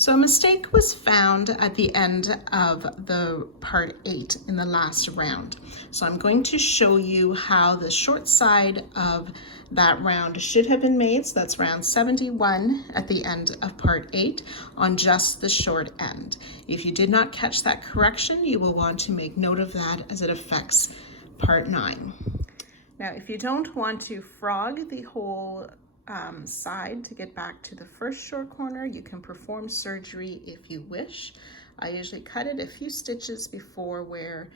So a mistake was found at the end of the part 8 in the last round. So I'm going to show you how the short side of that round should have been made. So that's round 71 at the end of part 8 on just the short end. If you did not catch that correction, you will want to make note of that as it affects part 9. Now, if you don't want to frog the whole side to get back to the first short corner, you can perform surgery if you wish. I usually cut it a few stitches before where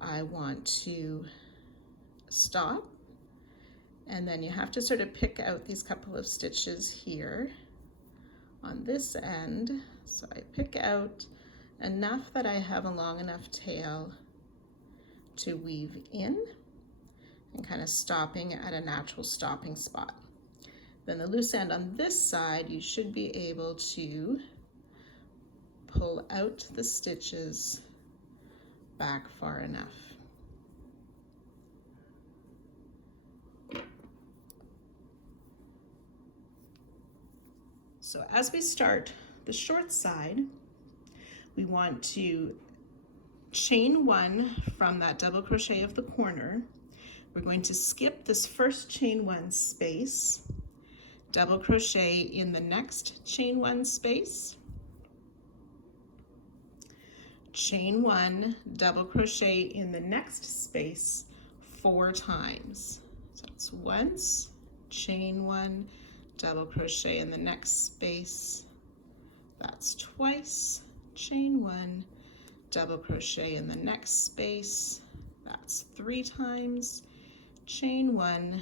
I want to stop. And then you have to sort of pick out these couple of stitches here on this end. So I pick out enough that I have a long enough tail to weave in and kind of stopping at a natural stopping spot. Then the loose end on this side, you should be able to pull out the stitches back far enough. So as we start the short side, we want to chain 1 from that double crochet of the corner. We're going to skip this first chain 1 space, double crochet in the next chain 1 space, chain 1, double crochet in the next space 4 times. So it's once, chain 1, double crochet in the next space, that's twice, chain 1, double crochet in the next space, that's 3 times, chain 1,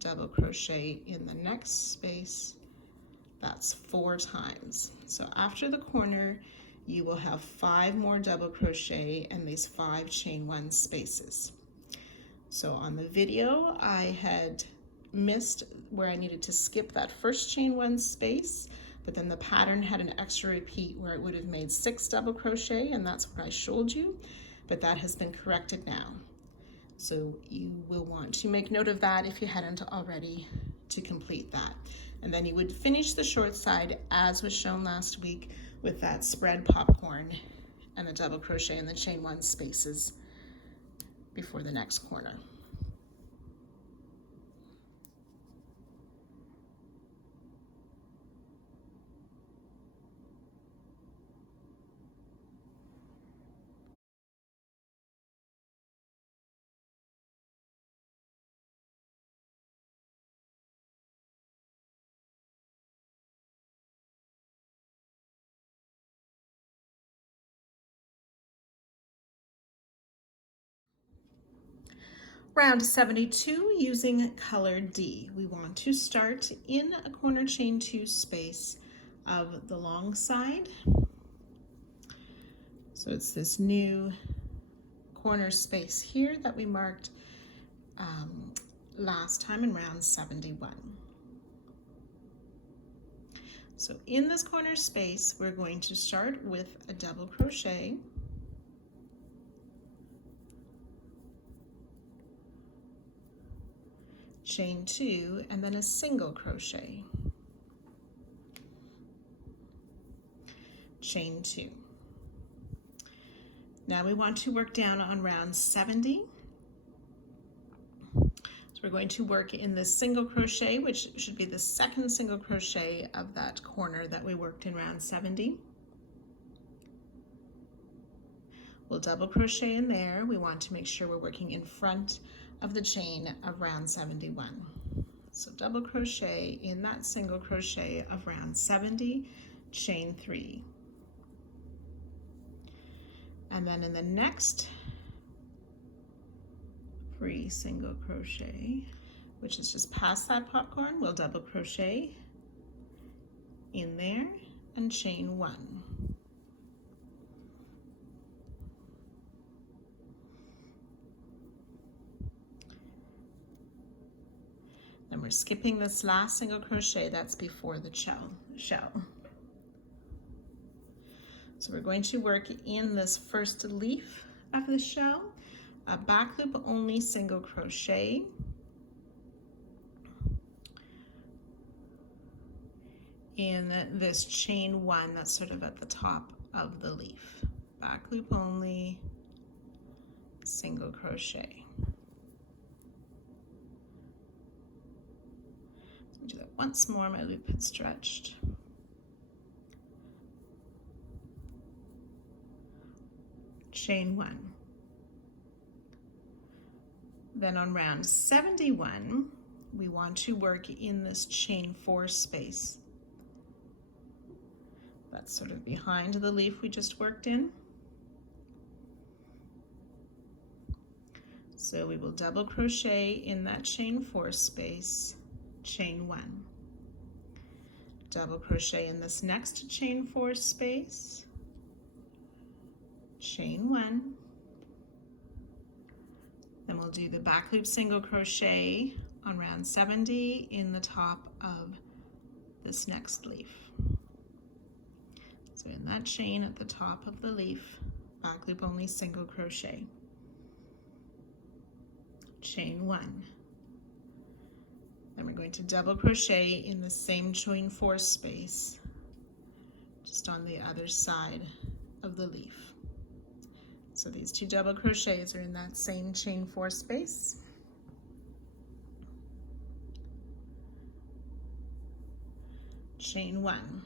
double crochet in the next space, that's 4 times. So after the corner, you will have 5 more double crochet and these 5 chain 1 spaces. So on the video, I had missed where I needed to skip that first chain 1 space, but then the pattern had an extra repeat where it would have made 6 double crochet, and that's what I showed you, but that has been corrected now. So you will want to make note of that if you hadn't already to complete that. And then you would finish the short side as was shown last week with that spread popcorn and the double crochet in the chain 1 spaces before the next corner. Round 72 using color D. We want to start in a corner chain 2 space of the long side. So it's this new corner space here that we marked last time in round 71. So in this corner space, we're going to start with a double crochet, chain 2, and then a single crochet, chain 2. Now we want to work down on round 70. So we're going to work in this single crochet, which should be the second single crochet of that corner that we worked in round 70. We'll double crochet in there. We want to make sure we're working in front of the chain of round 71. So double crochet in that single crochet of round 70, chain 3. And then in the next free single crochet, which is just past that popcorn, we'll double crochet in there and chain 1. Then we're skipping this last single crochet that's before the shell. So we're going to work in this first leaf of the shell, a back loop only single crochet, in this chain 1 that's sort of at the top of the leaf. Back loop only, single crochet. So do that once more, my loop had stretched. Chain 1. Then on round 71, we want to work in this chain 4 space. That's sort of behind the leaf we just worked in. So we will double crochet in that chain 4 space, chain 1. Double crochet in this next chain 4 space, chain 1. Then we'll do the back loop single crochet on round 70 in the top of this next leaf. So in that chain at the top of the leaf, back loop only single crochet. Chain 1. Then we're going to double crochet in the same chain 4 space, just on the other side of the leaf. So these 2 double crochets are in that same chain 4 space. Chain 1.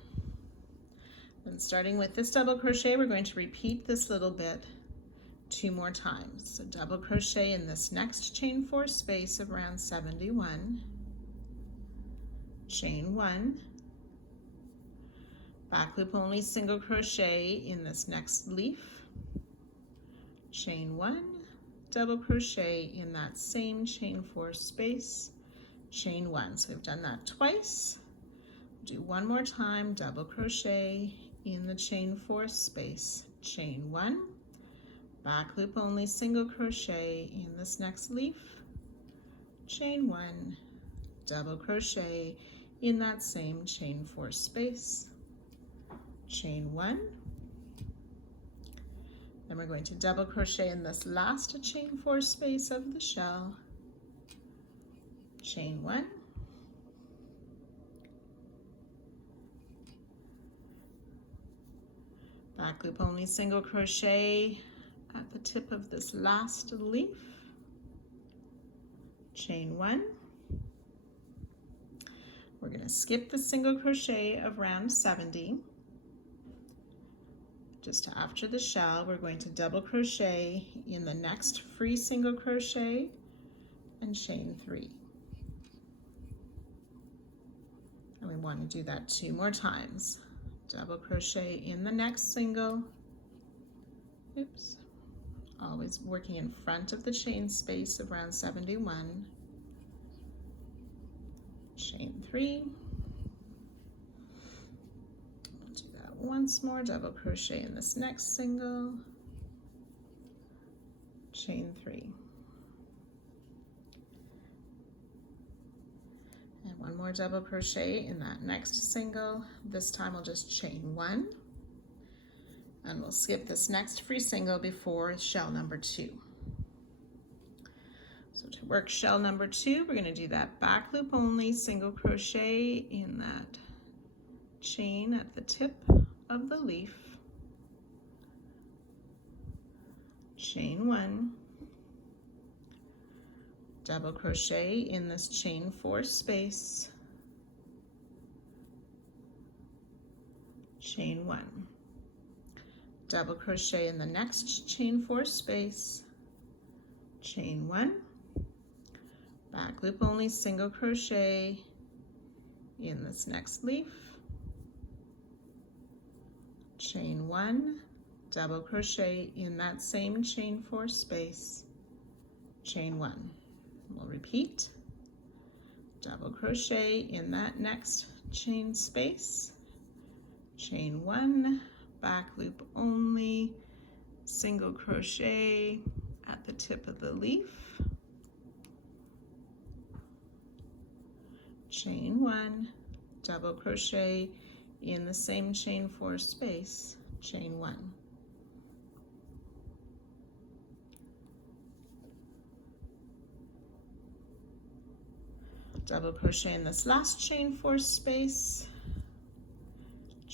Then starting with this double crochet, we're going to repeat this little bit 2 more times. So double crochet in this next chain 4 space of round 71, chain 1, back loop only single crochet in this next leaf, chain 1, double crochet in that same chain 4 space, chain 1. So we've done that twice. Do one more time, double crochet in the chain 4 space, chain 1, back loop only single crochet in this next leaf, chain 1, double crochet in that same chain 4 space, chain 1. Then we're going to double crochet in this last chain 4 space of the shell, chain 1, back loop only single crochet at the tip of this last leaf, chain 1. We're going to skip the single crochet of round 70. Just after the shell, we're going to double crochet in the next free single crochet and chain 3. And we want to do that 2 more times. Double crochet in the next single, oops, always working in front of the chain space of round 71, chain 3, we'll do that once more, double crochet in this next single, chain 3, and one more double crochet in that next single. This time we'll just chain 1, and we'll skip this next free single before shell number 2. So to work shell number 2, we're going to do that back loop only single crochet in that chain at the tip of the leaf, chain 1, double crochet in this chain 4 space, chain 1, double crochet in the next chain 4 space, chain 1, back loop only single crochet in this next leaf, chain 1, double crochet in that same chain 4 space, chain 1. We'll repeat, double crochet in that next chain space, chain 1, back loop only, single crochet at the tip of the leaf, chain 1, double crochet in the same chain 4 space, chain 1. Double crochet in this last chain 4 space,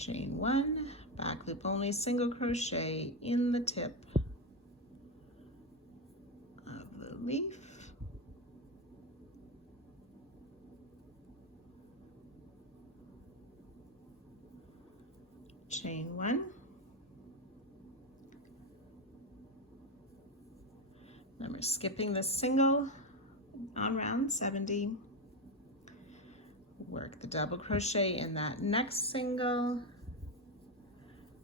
chain 1, back loop only, single crochet in the tip of the leaf, chain 1. Then we're skipping the single on round 70. Work the double crochet in that next single,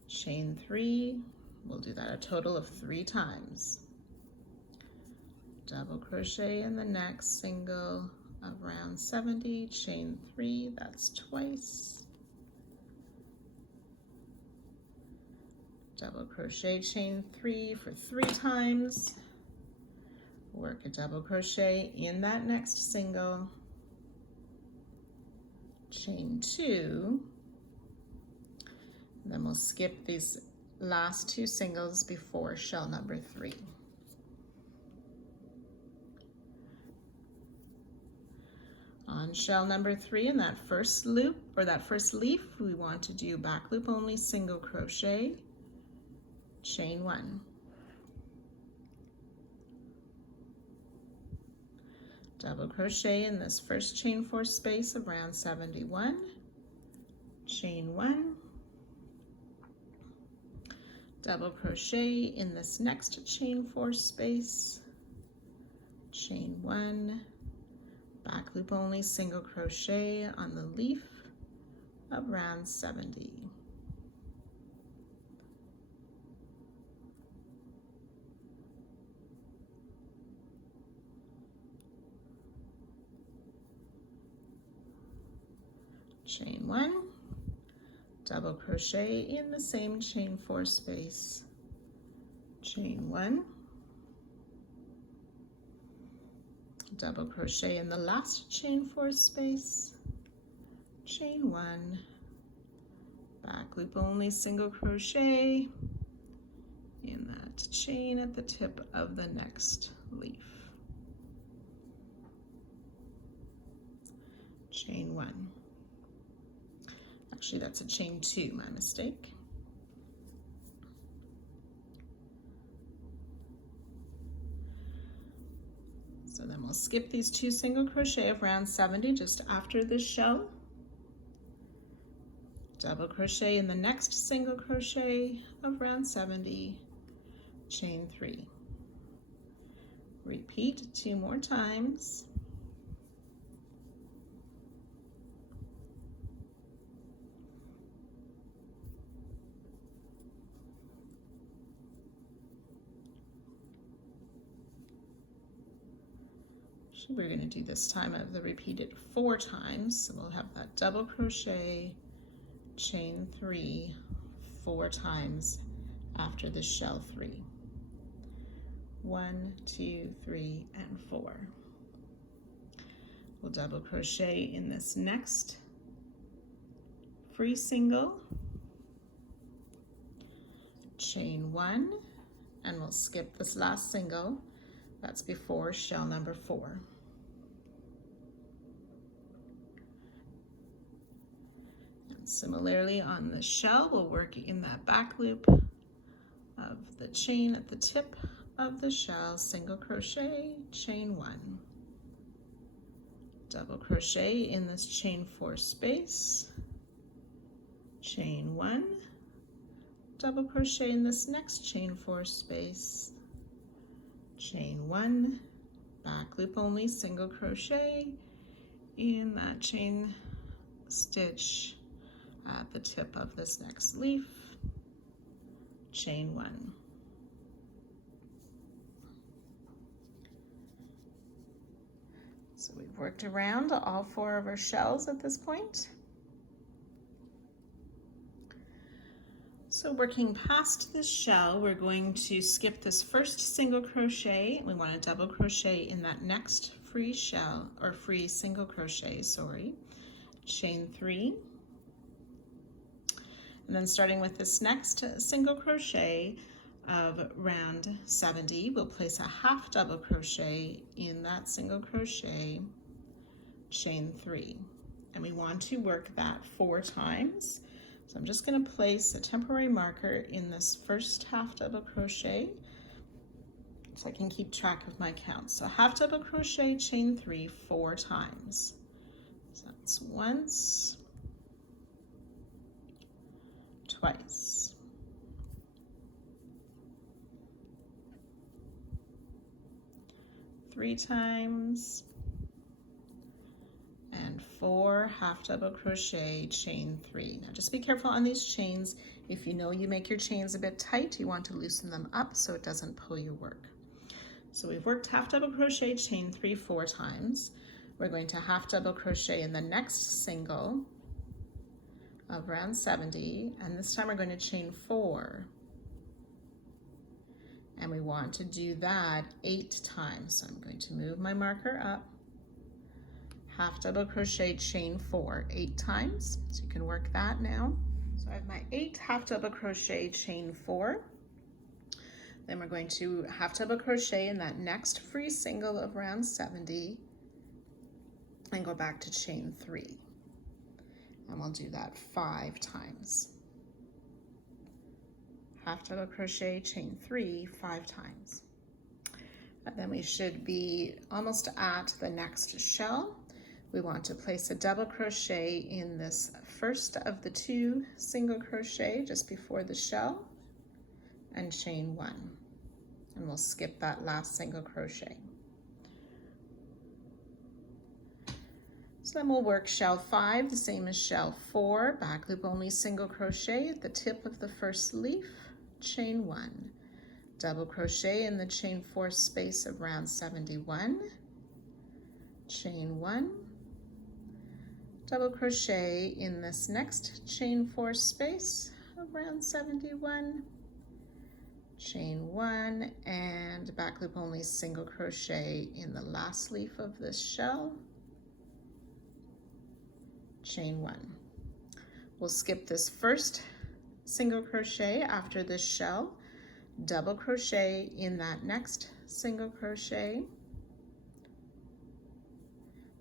chain 3. We'll do that a total of 3 times. Double crochet in the next single of round 70, chain 3, that's twice. Double crochet, chain 3 for 3 times. Work a double crochet in that next single, chain 2, and then we'll skip these last 2 singles before shell number 3. On shell number 3 in that first loop or that first leaf, we want to do back loop only, single crochet, chain 1. Double crochet in this first chain 4 space of round 71, chain 1. Double crochet in this next chain 4 space, chain 1, back loop only, single crochet on the leaf of round 70. Chain 1, double crochet in the same chain 4 space, chain 1, double crochet in the last chain 4 space, chain 1, back loop only, single crochet in that chain at the tip of the next leaf, chain 1. Actually, that's a chain 2, my mistake. So then we'll skip these 2 single crochet of round 70 just after this shell. Double crochet in the next single crochet of round 70, chain 3. Repeat 2 more times. We're going to do this time of the repeated 4 times. So we'll have that double crochet, chain 3, 4 times after the shell 3. 1, 2, 3, and 4. We'll double crochet in this next free single, chain 1, and we'll skip this last single. That's before shell number 4. And similarly on the shell, we'll work in that back loop of the chain at the tip of the shell, single crochet, chain 1. Double crochet in this chain 4 space, chain 1. Double crochet in this next chain 4 space, chain 1, back loop only, single crochet in that chain stitch at the tip of this next leaf, chain 1. So we've worked around all 4 of our shells at this point. So working past this shell, we're going to skip this first single crochet. We want to double crochet in that next free shell, or free single crochet, sorry, chain 3. And then starting with this next single crochet of round 70, we'll place a half double crochet in that single crochet, chain 3. And we want to work that 4 times. So I'm just going to place a temporary marker in this first half double crochet so I can keep track of my count. So half double crochet, chain 3 4 times. So that's once, twice, three times, and 4 half double crochet, chain 3. Now just be careful on these chains. If you know you make your chains a bit tight, you want to loosen them up so it doesn't pull your work. So we've worked half double crochet, chain 3 4 times. We're going to half double crochet in the next single of round 70, and this time we're going to chain 4. And we want to do that 8 times. So I'm going to move my marker up, half double crochet, chain 4 8 times. So you can work that now. So I have my 8 half double crochet, chain 4. Then we're going to half double crochet in that next free single of round 70 and go back to chain 3. And we'll do that 5 times. Half double crochet, chain 3 5 times. And then we should be almost at the next shell. We want to place a double crochet in this first of the 2 single crochet just before the shell and chain 1. And we'll skip that last single crochet. So then we'll work shell 5, the same as shell 4, back loop only single crochet at the tip of the first leaf, chain 1, double crochet in the chain 4 space of round 71, chain 1, double crochet in this next chain 4 space of round 71, chain 1, and back loop only single crochet in the last leaf of this shell, chain 1. We'll skip this first single crochet after this shell, double crochet in that next single crochet,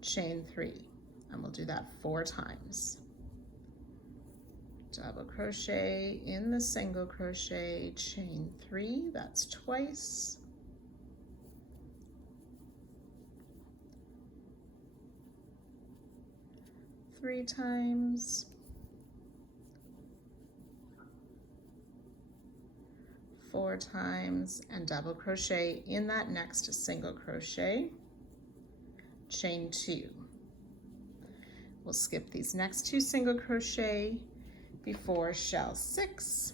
chain 3, and we'll do that 4 times. Double crochet in the single crochet, chain 3, that's twice, three times, 4 times, and double crochet in that next single crochet, chain 2. We'll skip these next 2 single crochet before shell 6,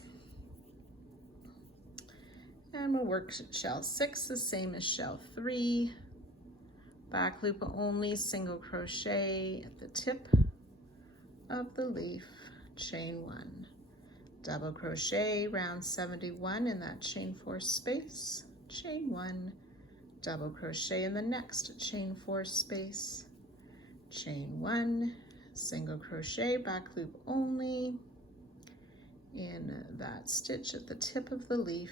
and we'll work shell 6 the same as shell 3, back loop only single crochet at the tip of the leaf, chain 1, double crochet round 71 in that chain 4 space, chain 1, double crochet in the next chain 4 space, chain 1, single crochet, back loop only in that stitch at the tip of the leaf,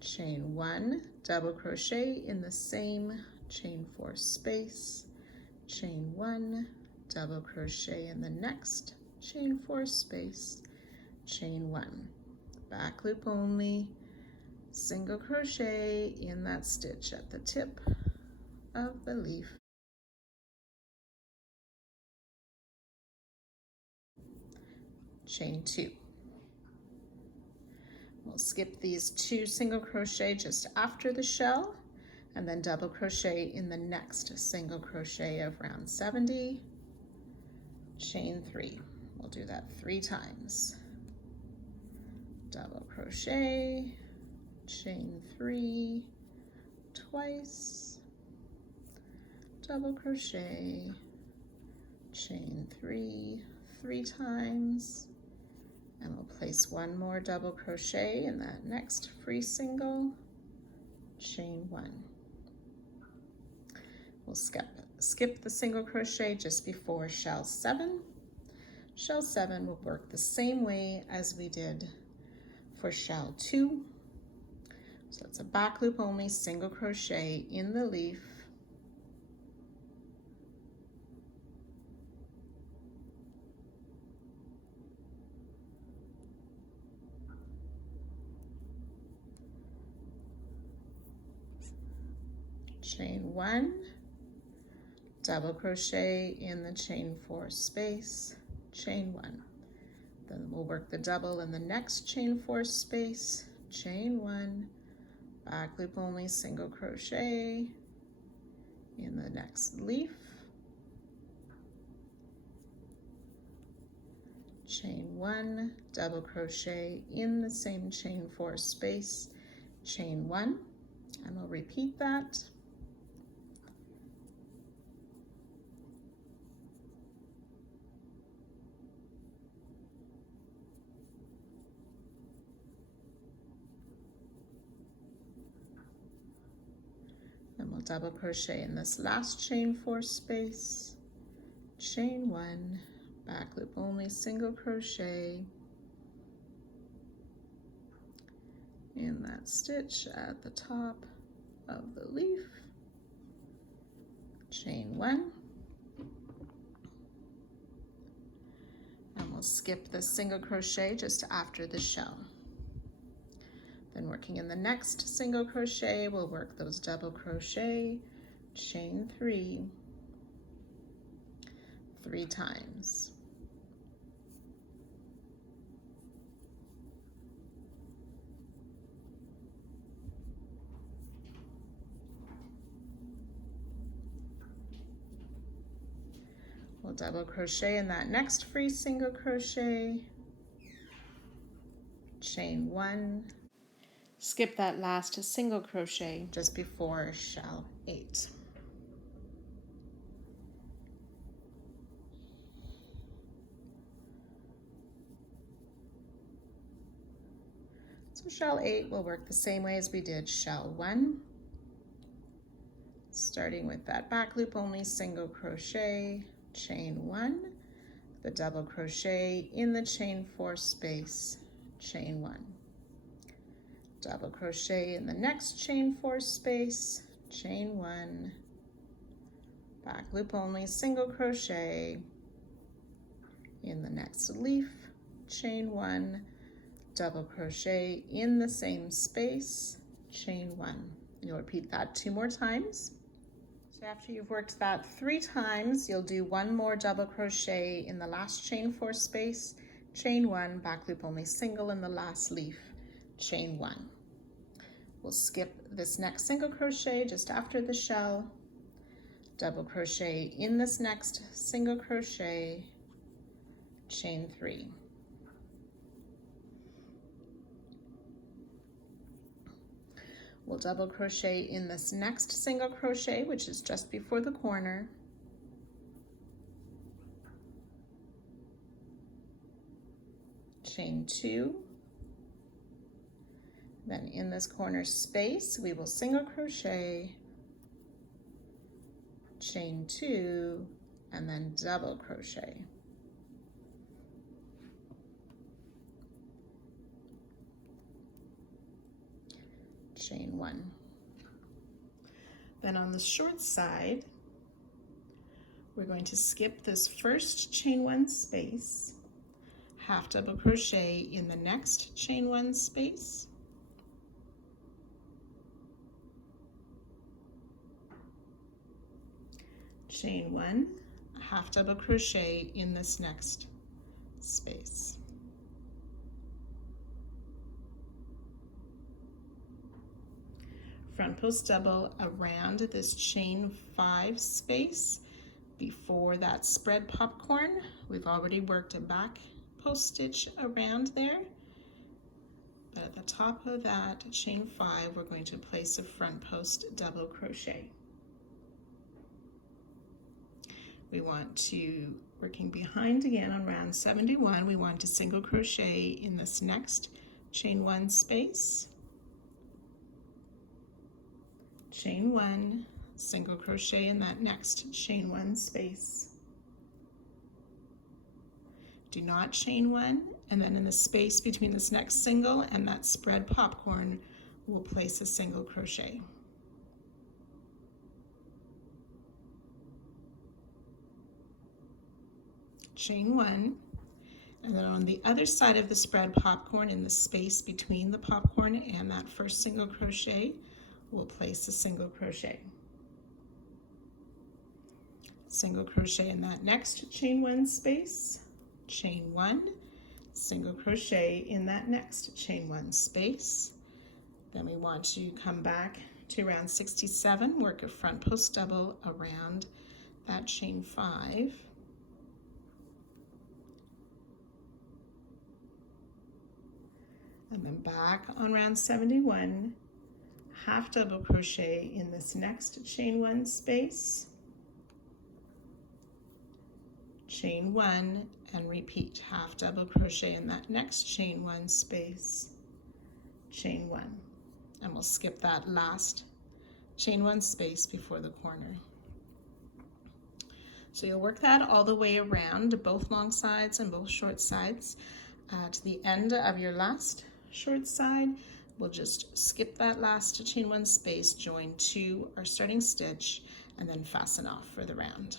chain 1, double crochet in the same chain 4 space, chain 1, double crochet in the next chain 4 space, chain 1, back loop only, single crochet in that stitch at the tip of the leaf, chain 2. We'll skip these 2 single crochet just after the shell and then double crochet in the next single crochet of round 70, chain 3. We'll do that 3 times. Double crochet, chain 3, twice, double crochet, chain 3, 3 times, and we'll place 1 more double crochet in that next free single, chain 1. We'll skip the single crochet just before shell 7. Shell 7 will work the same way as we did for shell 2. So it's a back loop only single crochet in the leaf, chain 1, double crochet in the chain 4 space, chain 1. Then we'll work the double in the next chain 4 space, chain 1, back loop only, single crochet in the next leaf, chain 1, double crochet in the same chain 4 space, chain 1, and we'll repeat that. Then we'll double crochet in this last chain 4 space, chain 1, back loop only, single crochet in that stitch at the top of the leaf, chain 1, and we'll skip the single crochet just after the shell. Then working in the next single crochet, we'll work those double crochet, chain 3, 3 times. We'll double crochet in that next free single crochet, chain 1, skip that last single crochet just before shell 8. So shell 8 will work the same way as we did shell 1, starting with that back loop only, single crochet, chain 1, the double crochet in the chain 4 space, chain 1, double crochet in the next chain 4 space, chain 1, back loop only, single crochet in the next leaf, chain 1, double crochet in the same space, chain 1. You'll repeat that 2 more times. So after you've worked that 3 times, you'll do 1 more double crochet in the last chain 4 space, chain 1, back loop only, single in the last leaf, chain 1. We'll skip this next single crochet just after the shell, double crochet in this next single crochet, chain 3. We'll double crochet in this next single crochet, which is just before the corner, chain 2, then in this corner space we will single crochet, chain 2, and then double crochet. Chain 1. Then on the short side, we're going to skip this first chain 1 space, half double crochet in the next chain 1 space, chain 1, half double crochet in this next space. Front post double around this chain 5 space before that spread popcorn. We've already worked a back post stitch around there, but at the top of that chain 5 we're going to place a front post double crochet. We want to, working behind again on round 71, we want to single crochet in this next chain 1 space, chain 1, single crochet in that next chain 1 space. Do not chain 1, and then in the space between this next single and that spread popcorn, we'll place a single crochet. Chain 1, and then on the other side of the spread popcorn, in the space between the popcorn and that first single crochet, we'll place a single crochet. single crochet in that next chain one space, chain one, single crochet in that next chain one space. Then we want to come back to round 67, work a front post double around that chain 5. And then back on round 71, half double crochet in this next chain 1 space, chain 1, and repeat half double crochet in that next chain 1 space, chain 1. And we'll skip that last chain 1 space before the corner. So you'll work that all the way around, both long sides and both short sides. To the end of your last short side, we'll just skip that last chain 1 space, join to our starting stitch, and then fasten off for the round.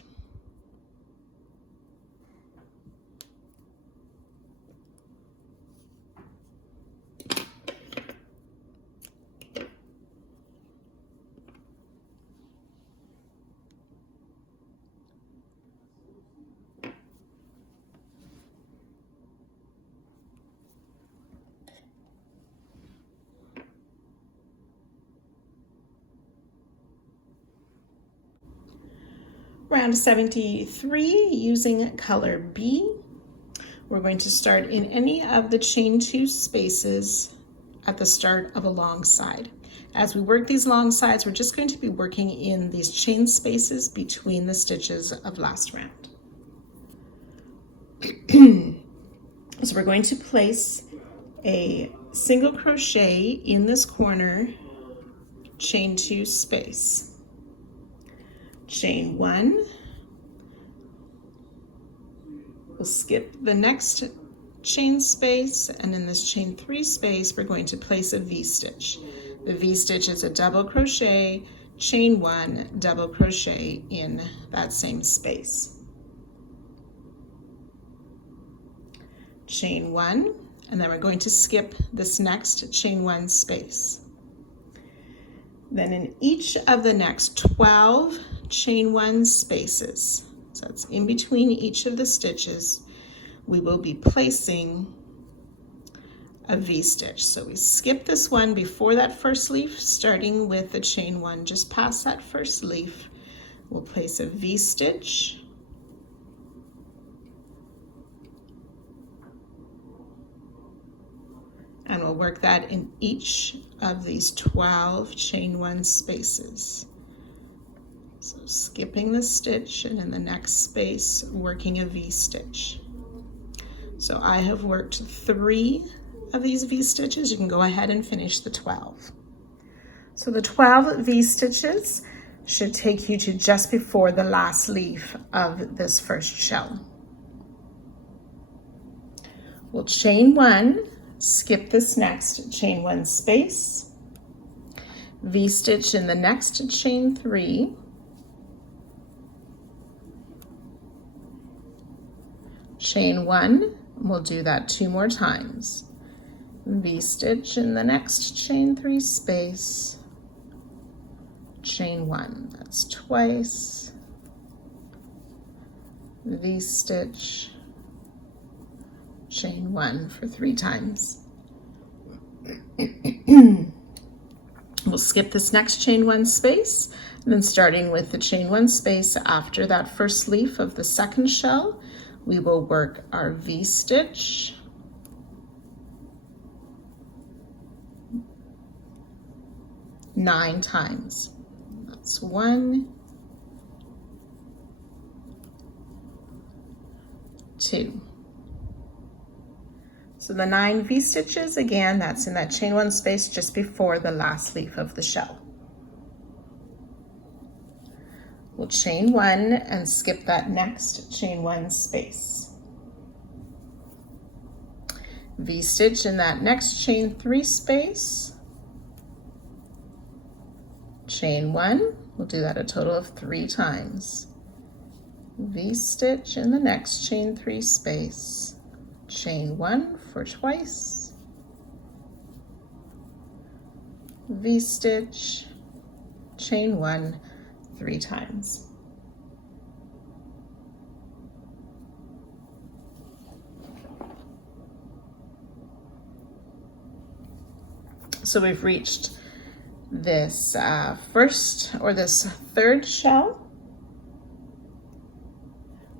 Round 73, using color B, we're going to start in any of the chain 2 spaces at the start of a long side. As we work these long sides, we're just going to be working in these chain spaces between the stitches of last round. So we're going to place a single crochet in this corner chain 2 space. Chain 1, we'll skip the next chain space, and in this chain 3 space we're going to place a V-stitch. The V-stitch is a double crochet, chain 1, double crochet in that same space. Chain 1, and then we're going to skip this next chain 1 space. Then in each of the next 12 chain 1 spaces, so it's in between each of the stitches, we will be placing a V-stitch. So we skip this one before that first leaf, starting with the chain 1 just past that first leaf. We'll place a V-stitch, and we'll work that in each of these 12 chain 1 spaces. So skipping the stitch, and in the next space working a V-stitch. So I have worked 3 of these V-stitches. You can go ahead and finish the 12. So the 12 V-stitches should take you to just before the last leaf of this first shell. We'll chain 1, skip this next chain 1 space, V-stitch in the next chain 3, chain 1, we'll do that 2 more times, V-stitch in the next chain 3 space, chain 1, that's twice, V-stitch, chain 1 for 3 times. We'll skip this next chain 1 space, and then starting with the chain 1 space after that first leaf of the second shell, we will work our V-stitch, nine times. That's 1, 2. So the 9 V-stitches, again, that's in that chain 1 space just before the last leaf of the shell. We'll chain 1 and skip that next chain 1 space. V-stitch in that next chain 3 space. Chain 1, we'll do that a total of 3 times. V-stitch in the next chain 3 space. Chain 1 for twice, V-stitch, chain 1 3 times. So we've reached this this third shell.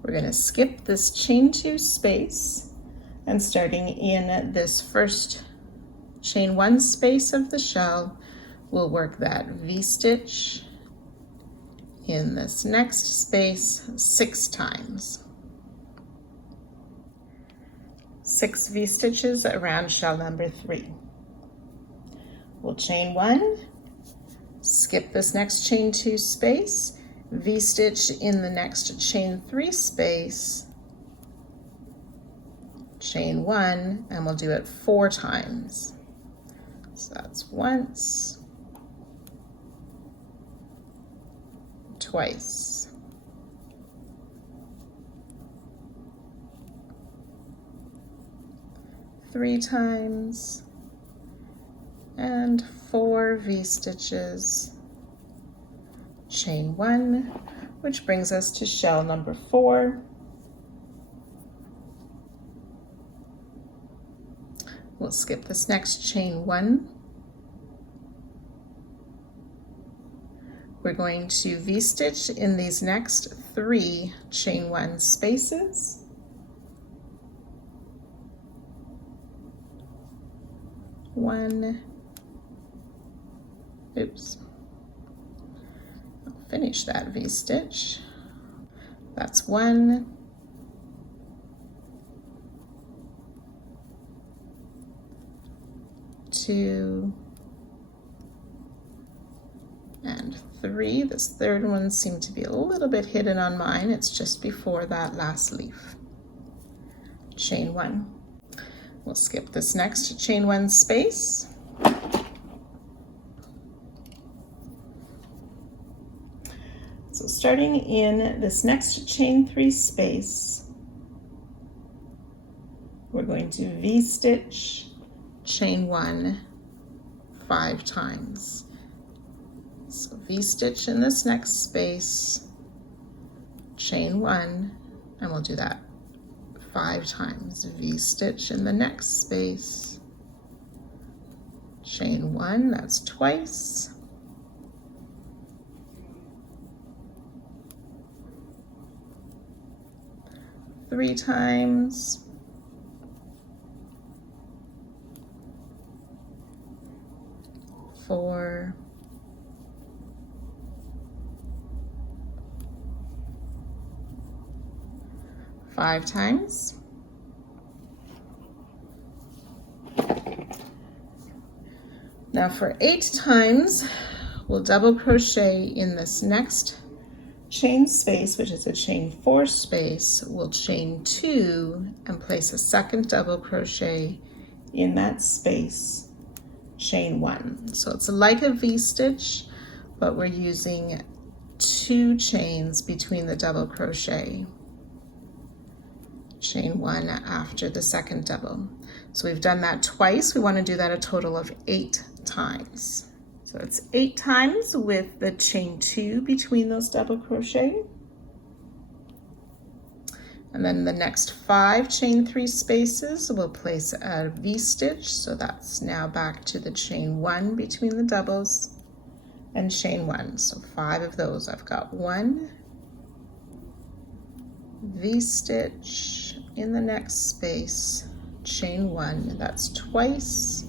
We're going to skip this chain 2 space, and starting in this first chain 1 space of the shell, we'll work that V-stitch in this next space 6 times. 6 V-stitches around shell number 3. We'll chain 1, skip this next chain 2 space, V-stitch in the next chain 3 space, chain 1, and we'll do it 4 times. So that's once, twice, three times, and 4 V-stitches, chain 1, which brings us to shell number 4. We'll skip this next chain 1. We're going to V-stitch in these next 3 chain 1 spaces. I'll finish that V-stitch. That's 1, 2, and 3. This third one seemed to be a little bit hidden on mine. It's just before that last leaf. Chain 1. We'll skip this next chain 1 space. So starting in this next chain 3 space, we're going to V-stitch, chain 1 5 times. So V-stitch in this next space, chain 1, and we'll do that 5 times. V-stitch in the next space, chain 1, that's twice, three times, four, five times, now for 8 times, we'll double crochet in this next chain space, which is a chain 4 space. We'll chain 2 and place a second double crochet in that space, chain 1. So it's like a V-stitch, but we're using 2 chains between the double crochet. Chain 1 after the second double. So we've done that twice. We want to do that a total of 8 times. So it's 8 times with the chain 2 between those double crochet. And then the next 5 chain 3 spaces, we'll place a V-stitch. So that's now back to the chain 1 between the doubles and chain 1. So 5 of those. I've got 1 V-stitch in the next space, chain 1, that's twice,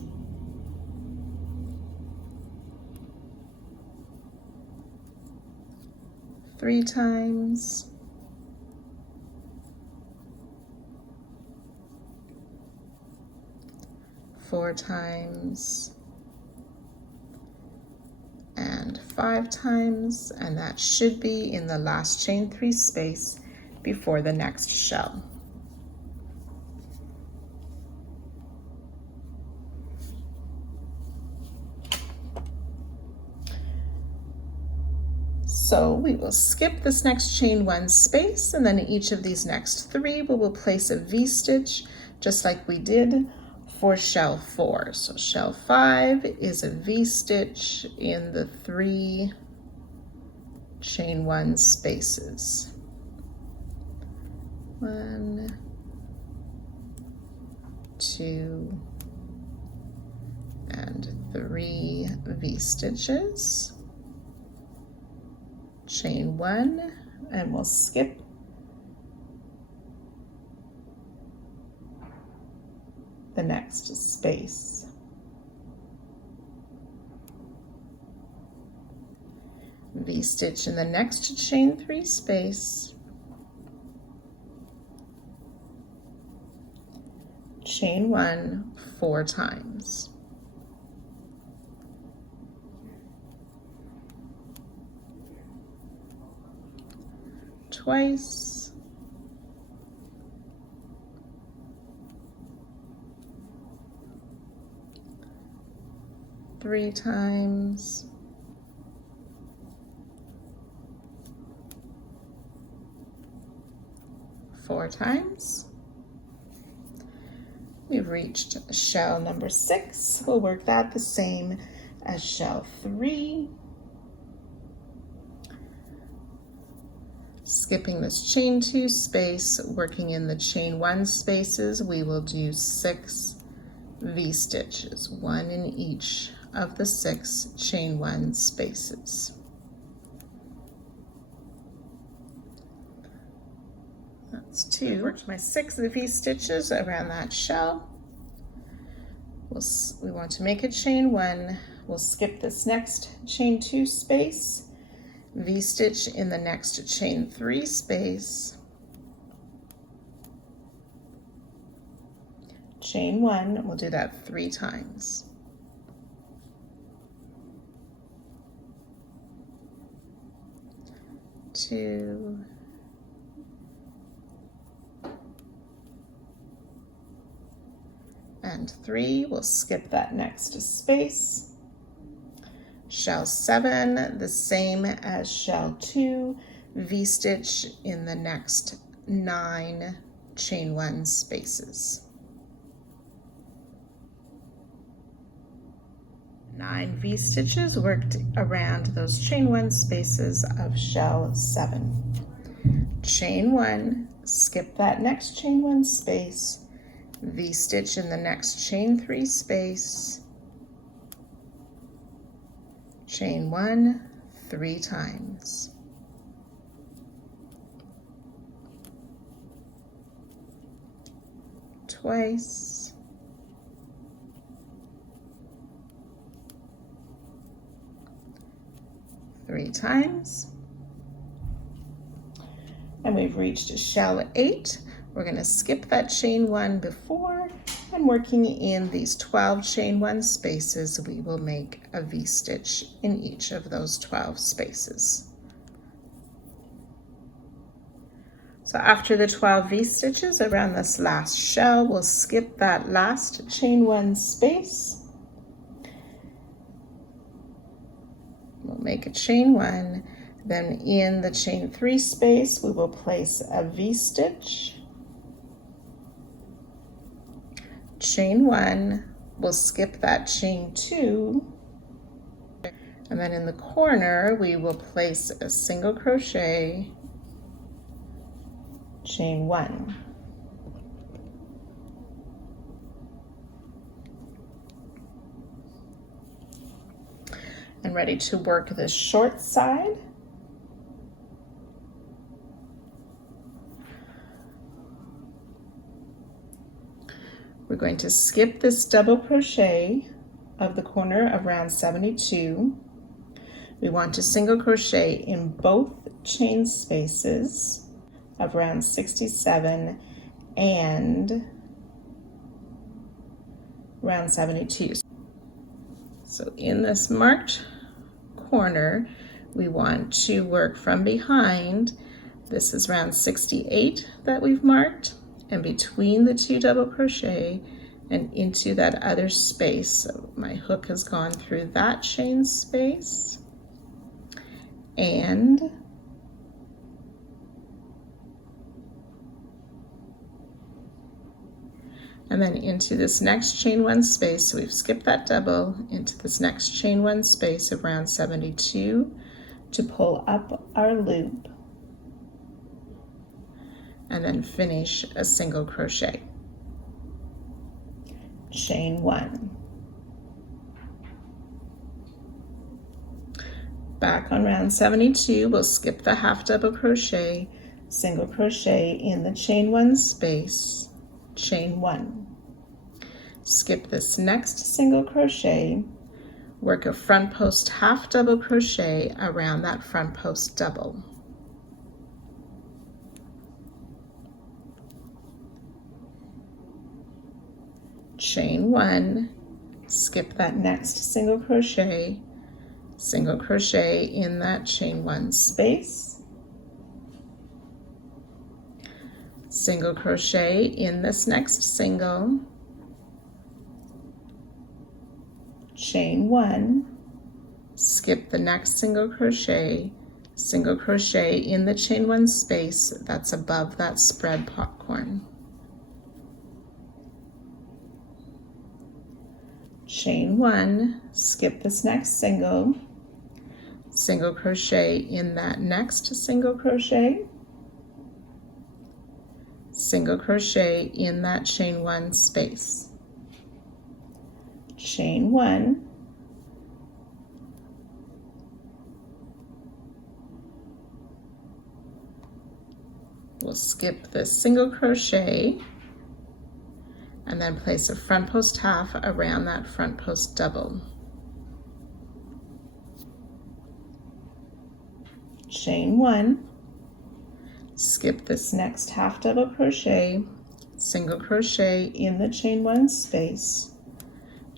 three times, four times, and 5 times, and that should be in the last chain 3 space before the next shell. So we will skip this next chain 1 space, and then in each of these next 3 we will place a V-stitch just like we did for shell 4. So shell 5 is a V-stitch in the 3 chain 1 spaces. 1, 2, and and 3 V-stitches, chain 1, and we'll skip the next space. V-stitch in the next chain 3 space, chain 1 4 times. Twice, three times, four times. We've reached shell number 6. We'll work that the same as shell 3. Skipping this chain 2 space, working in the chain 1 spaces, we will do 6 V-stitches, 1 in each of the 6 chain 1 spaces. That's 2. I worked my 6 V-stitches around that shell. We want to make a chain 1. We'll skip this next chain 2 space, V-stitch in the next chain 3 space, chain 1, we'll do that 3 times. Two, and 3, we'll skip that next space. Shell 7, the same as shell 2, V-stitch in the next 9 chain 1 spaces. 9 V-stitches worked around those chain 1 spaces of shell 7. Chain 1, skip that next chain 1 space, V-stitch in the next chain 3 space, chain 1 3 times. Twice. Three times. And we've reached shell 8. We're going to skip that chain 1 before, and working in these 12 chain 1 spaces, we will make a V-stitch in each of those 12 spaces. So after the 12 V-stitches around this last shell, we'll skip that last chain 1 space. We'll make a chain 1, then in the chain 3 space, we will place a V-stitch. Chain 1, we'll skip that chain 2, and then in the corner we will place a single crochet, chain 1. And ready to work the short side. We're going to skip this double crochet of the corner of round 72. We want to single crochet in both chain spaces of round 67 and round 72. So in this marked corner, we want to work from behind. This is round 68 that we've marked, and between the 2 double crochet and into that other space. So my hook has gone through that chain space and then into this next chain 1 space. So we've skipped that double into this next chain 1 space of round 72 to pull up our loop and then finish a single crochet. Chain 1. Back on round 72, we'll skip the half double crochet, single crochet in the chain 1 space, chain 1. Skip this next single crochet, work a front post half double crochet around that front post double. Chain 1, skip that next single crochet in that chain 1 space, single crochet in this next single, chain 1, skip the next single crochet in the chain 1 space that's above that spread popcorn. Chain 1, skip this next single crochet in that next single crochet in that chain 1 space. Chain 1, we'll skip this single crochet and then place a front post half around that front post double. Chain 1, skip this next half double crochet, single crochet in the chain 1 space,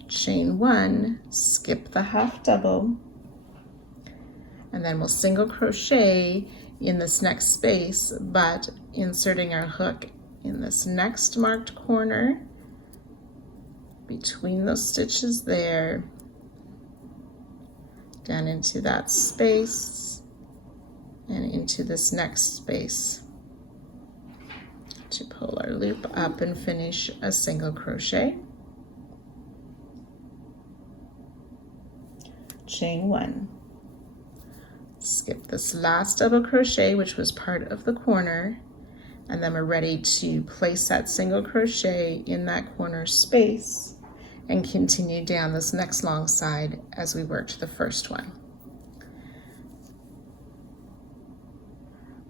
chain 1, skip the half double, and then we'll single crochet in this next space, but inserting our hook in this next marked corner between those stitches there, down into that space and into this next space to pull our loop up and finish a single crochet. Chain 1, skip this last double crochet which was part of the corner, and then we're ready to place that single crochet in that corner space and continue down this next long side as we worked the first one.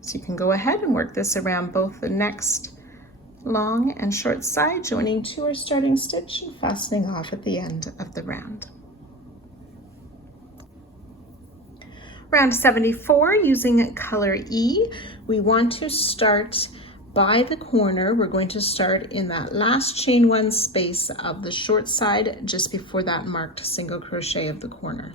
So you can go ahead and work this around both the next long and short side, joining to our starting stitch and fastening off at the end of the round. Round 74, using color E, we want to start by the corner. We're going to start in that last chain 1 space of the short side just before that marked single crochet of the corner.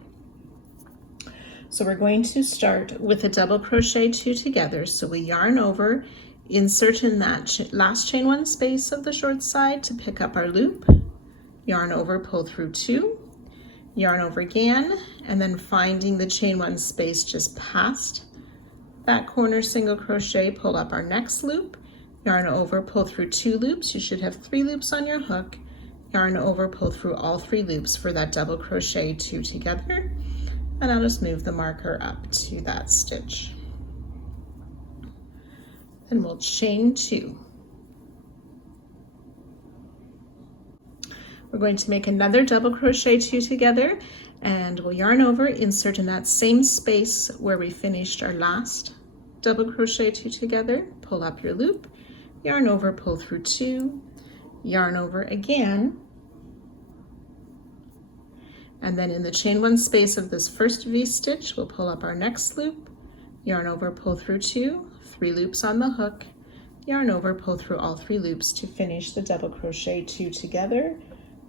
So we're going to start with a double crochet 2 together. So we yarn over, insert in that last chain 1 space of the short side to pick up our loop, yarn over, pull through 2, yarn over again, and then finding the chain 1 space just past that corner single crochet, pull up our next loop, yarn over, pull through 2 loops. You should have 3 loops on your hook, yarn over, pull through all 3 loops for that double crochet 2 together, and I'll just move the marker up to that stitch. Then we'll chain 2. We're going to make another double crochet 2 together, and we'll yarn over, insert in that same space where we finished our last double crochet 2 together, pull up your loop, yarn over, pull through 2, yarn over again, and then in the chain 1 space of this first V-stitch, we'll pull up our next loop, yarn over, pull through 2, 3 loops on the hook, yarn over, pull through all 3 loops to finish the double crochet 2 together,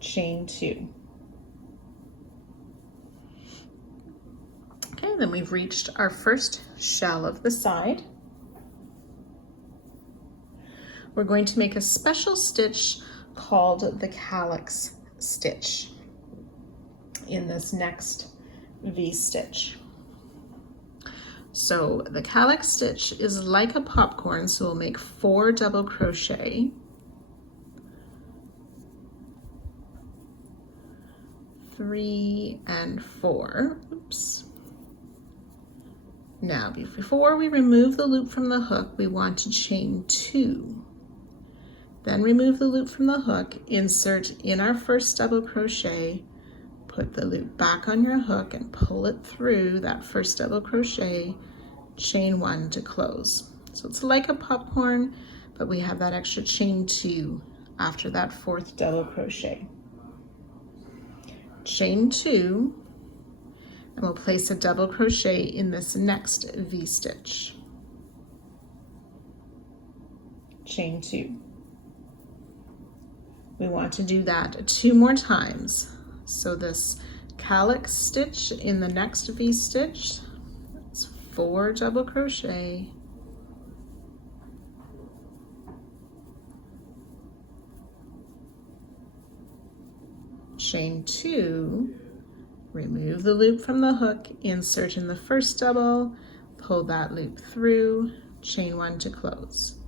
chain 2. Okay, then we've reached our first shell of the side. We're going to make a special stitch called the calyx stitch in this next V-stitch. So the calyx stitch is like a popcorn, so we'll make 4 double crochet, 3 and 4. Oops. Now, before we remove the loop from the hook, we want to chain 2. Then remove the loop from the hook, insert in our first double crochet, put the loop back on your hook and pull it through that first double crochet, chain 1 to close. So it's like a popcorn, but we have that extra chain 2 after that 4th double crochet. Chain 2, and we'll place a double crochet in this next V-stitch. Chain 2. We want to do that 2 more times. So this calyx stitch in the next V-stitch, it's 4 double crochet, chain 2, remove the loop from the hook, insert in the first double, pull that loop through, chain 1 to close.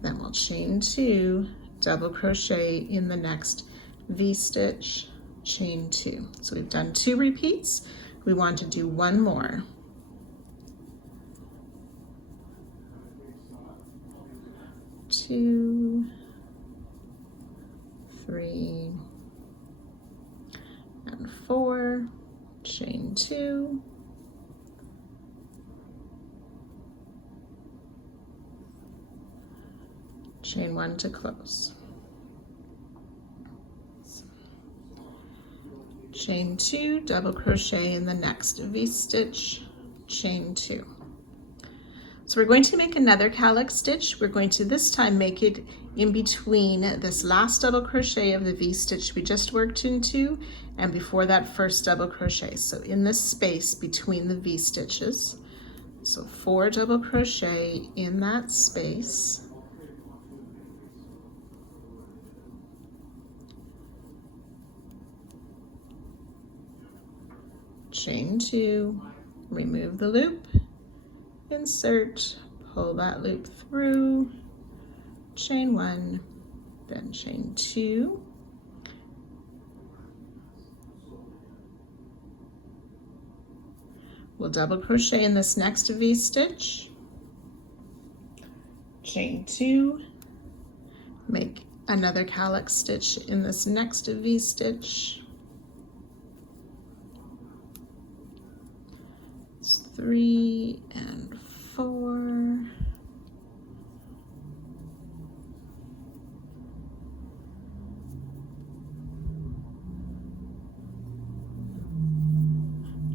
Then we'll chain 2, double crochet in the next V-stitch, chain 2. So we've done 2 repeats. We want to do 1 more. 2, 3, and 4, chain 2, chain 1 to close, chain 2, double crochet in the next V-stitch, chain 2. So we're going to make another calyx stitch. We're going to this time make it in between this last double crochet of the V-stitch we just worked into and before that first double crochet. So in this space between the V-stitches. So 4 double crochet in that space. Chain 2, remove the loop, insert, pull that loop through, chain 1, then chain 2, we'll double crochet in this next V-stitch, chain 2, make another calyx stitch in this next V-stitch, 3 and 4,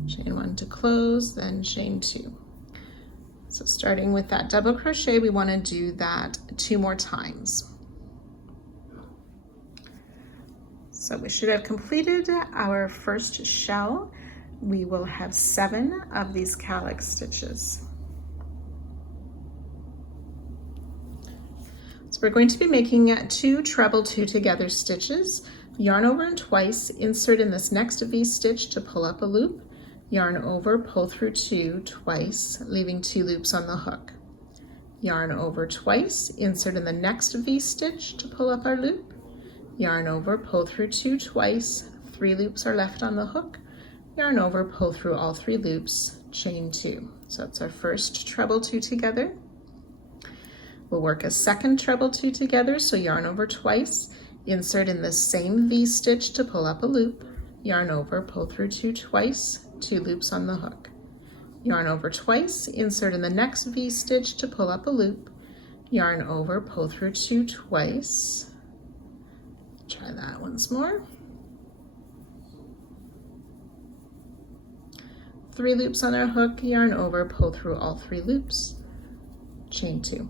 chain 1 to close, then chain 2. So starting with that double crochet, we want to do that 2 more times. So we should have completed our first shell. We will have 7 of these calyx stitches. So we're going to be making 2 treble 2 together stitches. Yarn over and twice, insert in this next V-stitch to pull up a loop, yarn over, pull through 2 twice, leaving 2 loops on the hook. Yarn over twice, insert in the next V-stitch to pull up our loop, yarn over, pull through 2 twice, 3 loops are left on the hook, yarn over, pull through all 3 loops, chain 2. So that's our first treble 2 together. We'll work a second treble 2 together, so yarn over twice, insert in the same V-stitch to pull up a loop, yarn over, pull through 2 twice, 2 loops on the hook. Yarn over twice, insert in the next V-stitch to pull up a loop, yarn over, pull through 2 twice. Try that once more. 3 loops on our hook, yarn over, pull through all 3 loops, chain 2.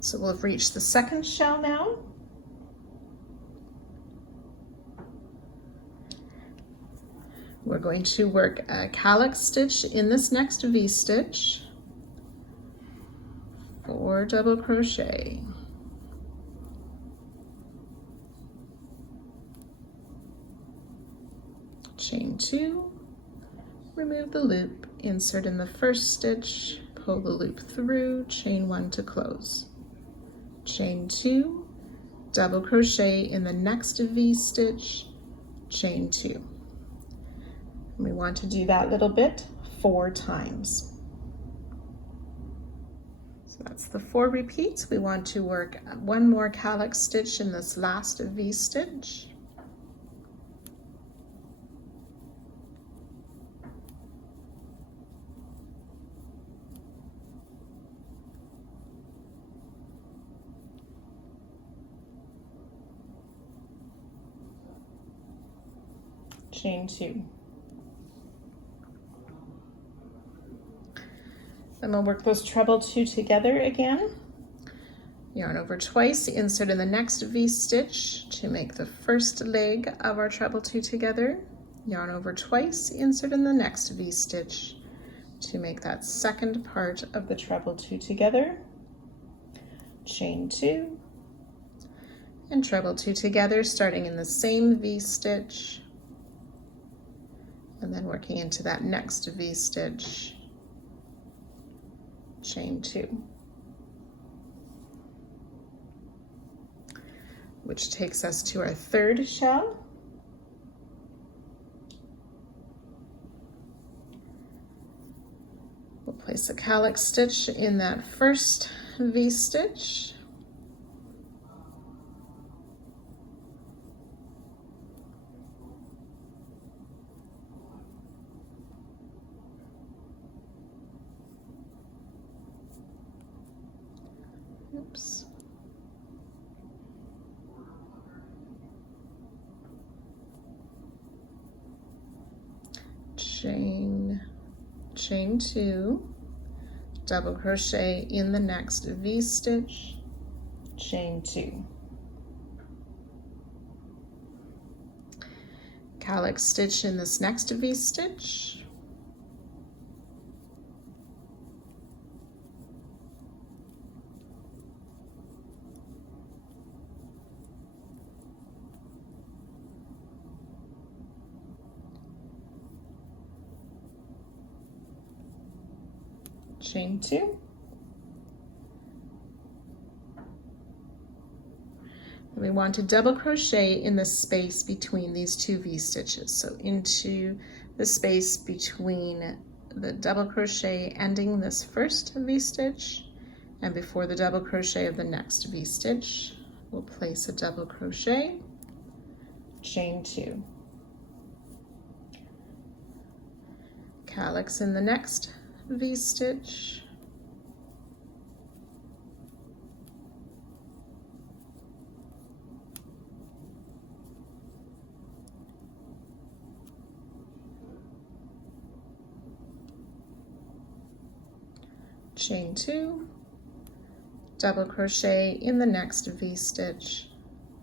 So we'll have reached the second shell now. We're going to work a calyx stitch in this next V-stitch, 4 double crochet, chain 2, remove the loop, insert in the first stitch, pull the loop through, chain 1 to close, chain 2, double crochet in the next V-stitch, chain 2. We want to do that little bit 4 times. So So that's the 4 repeats. We want to work 1 more calyx stitch in this last V-stitch. Chain 2. Then we'll work those treble 2 together again. Yarn over twice, insert in the next V-stitch to make the first leg of our treble 2 together. Yarn over twice, insert in the next V-stitch to make that second part of the treble 2 together. Chain 2 and treble 2 together, starting in the same V-stitch and then working into that next V-stitch. Chain 2, which takes us to our third shell. We'll place a calyx stitch in that first V-stitch. Oops. Chain 2, double crochet in the next V-stitch, chain 2. Calyx stitch in this next V-stitch. Chain 2, and we want to double crochet in the space between these 2 V-stitches. So into the space between the double crochet ending this first V-stitch and before the double crochet of the next V-stitch, we'll place a double crochet, chain 2. Calyx in the next V-stitch, chain 2, double crochet in the next V-stitch,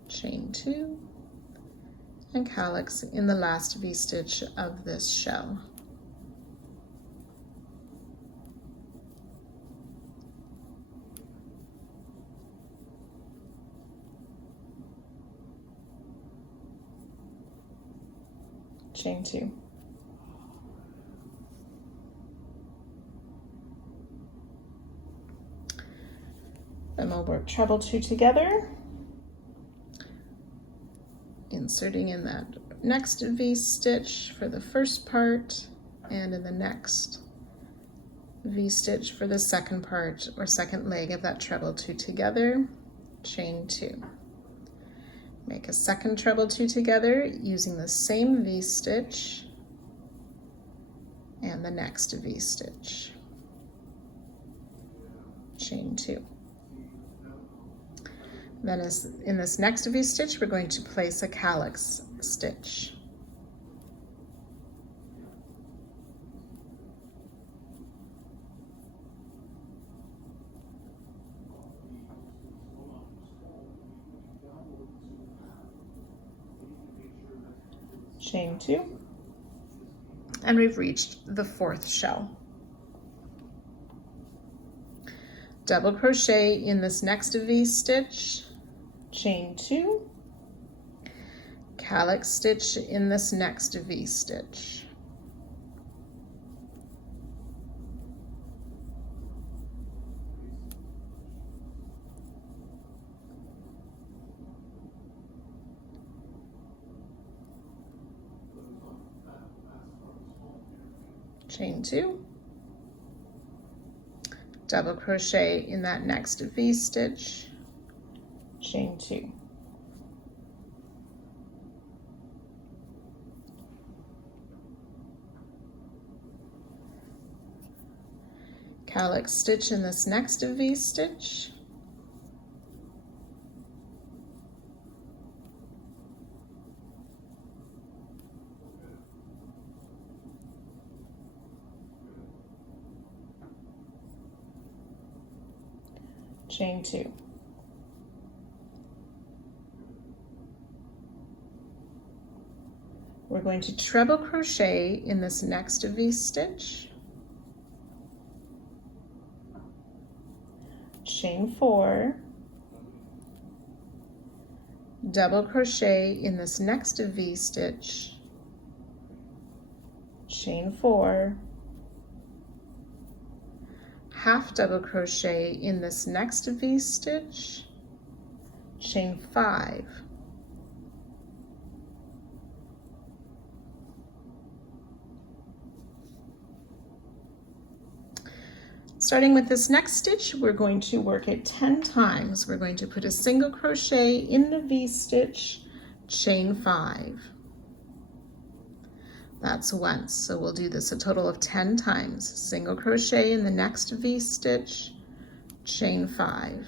chain 2, and calyx in the last V-stitch of this shell. Chain 2. Then we'll work treble 2 together, inserting in that next V-stitch for the first part and in the next V-stitch for the second part or second leg of that treble 2 together, chain 2. Make a second treble 2 together using the same V-stitch and the next V-stitch, chain 2. Then in this next V-stitch, we're going to place a calyx stitch. Chain 2, and we've reached the 4th shell. Double crochet in this next V-stitch, chain 2, calyx stitch in this next V-stitch. Chain 2, double crochet in that next V-stitch, chain 2. Calyx stitch in this next V-stitch, chain 2. We're going to treble crochet in this next V-stitch, chain 4, double crochet in this next V-stitch, chain 4, half double crochet in this next V-stitch, chain 5, starting with this next stitch, we're going to work it 10 times. We're going to put a single crochet in the V-stitch, chain 5. That's once, so we'll do this a total of 10 times. Single crochet in the next V-stitch, chain 5.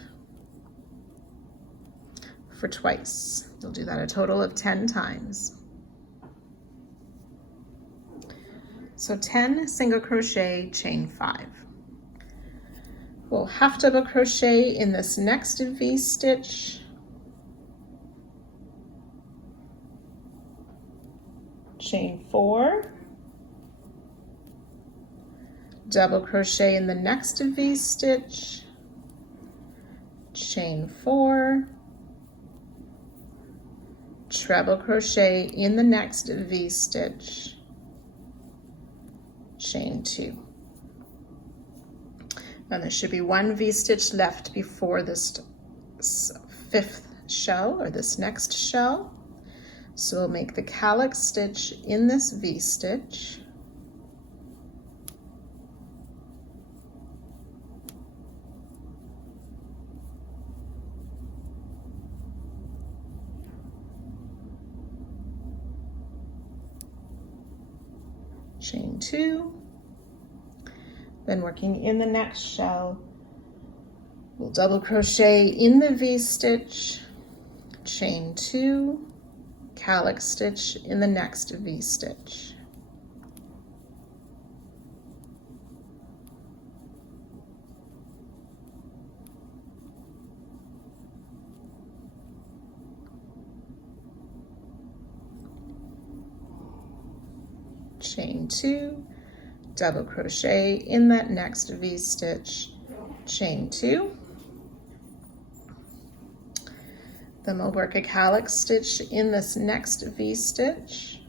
For twice, you'll do that a total of 10 times. So 10 single crochet, chain 5. We'll half double crochet in this next V-stitch, chain 4, double crochet in the next V-stitch, chain 4, treble crochet in the next V-stitch, chain 2. And there should be one V-stitch left before this 5th shell, or this next shell. So we'll make the calyx stitch in this V-stitch, chain 2. Then working in the next shell, we'll double crochet in the V-stitch, chain 2, calyx stitch in the next V-stitch. Chain 2, double crochet in that next V-stitch, chain 2. Then we'll work a calyx stitch in this next V-stitch,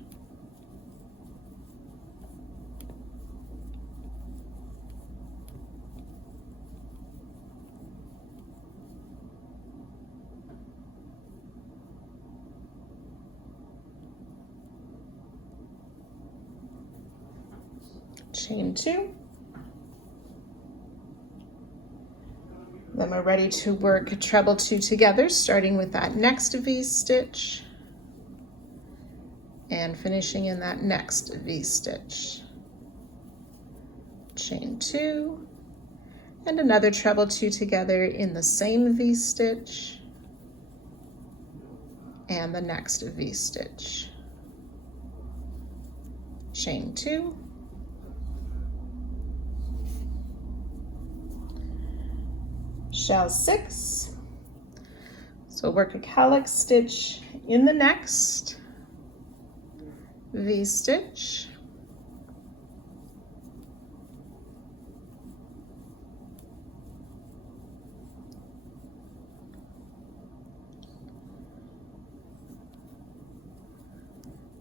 chain 2. Then we're ready to work treble 2 together, starting with that next V-stitch and finishing in that next V-stitch. Chain 2 and another treble 2 together in the same V-stitch and the next V-stitch. Chain 2. Shell 6, so work a calyx stitch in the next V-stitch,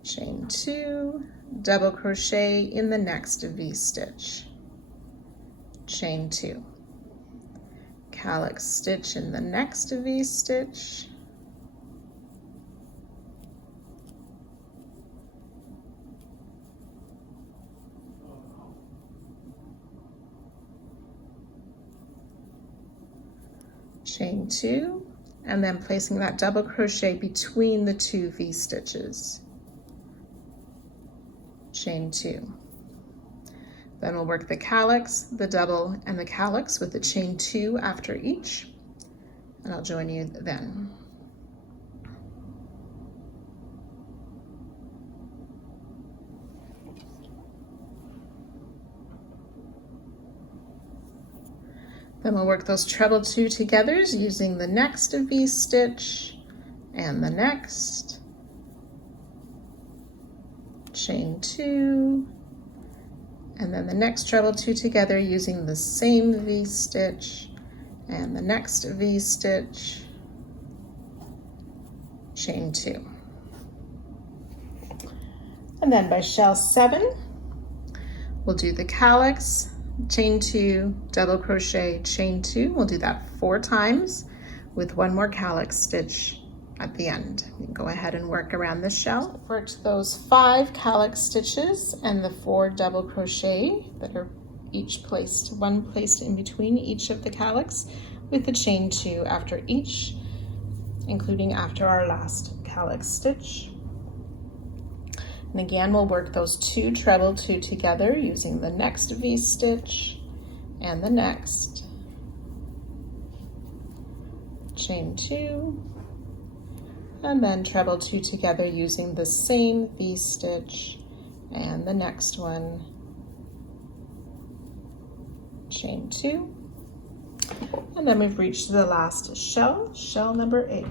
chain 2, double crochet in the next V-stitch, chain 2. Calyx stitch in the next V-stitch, chain 2, and then placing that double crochet between the 2 V-stitches, chain 2. Then we'll work the calyx, the double, and the calyx with the chain 2 after each, and I'll join you then. Then we'll work those treble 2 togethers using the next V-stitch and the next, chain 2, and then the next treble 2 together using the same V-stitch and the next V-stitch, chain 2. And then by shell 7, we'll do the calyx, chain 2, double crochet, chain 2. We'll do that 4 times with 1 more calyx stitch at the end. You can go ahead and work around the shell. Worked those 5 calyx stitches and the 4 double crochet that are each placed, one placed in between each of the calyx with the chain 2 after each, including after our last calyx stitch. And again, we'll work those 2 treble 2 together using the next V-stitch and the next, chain 2, and then treble 2 together using the same V-stitch and the next one, chain 2, and then we've reached the last shell, shell number 8.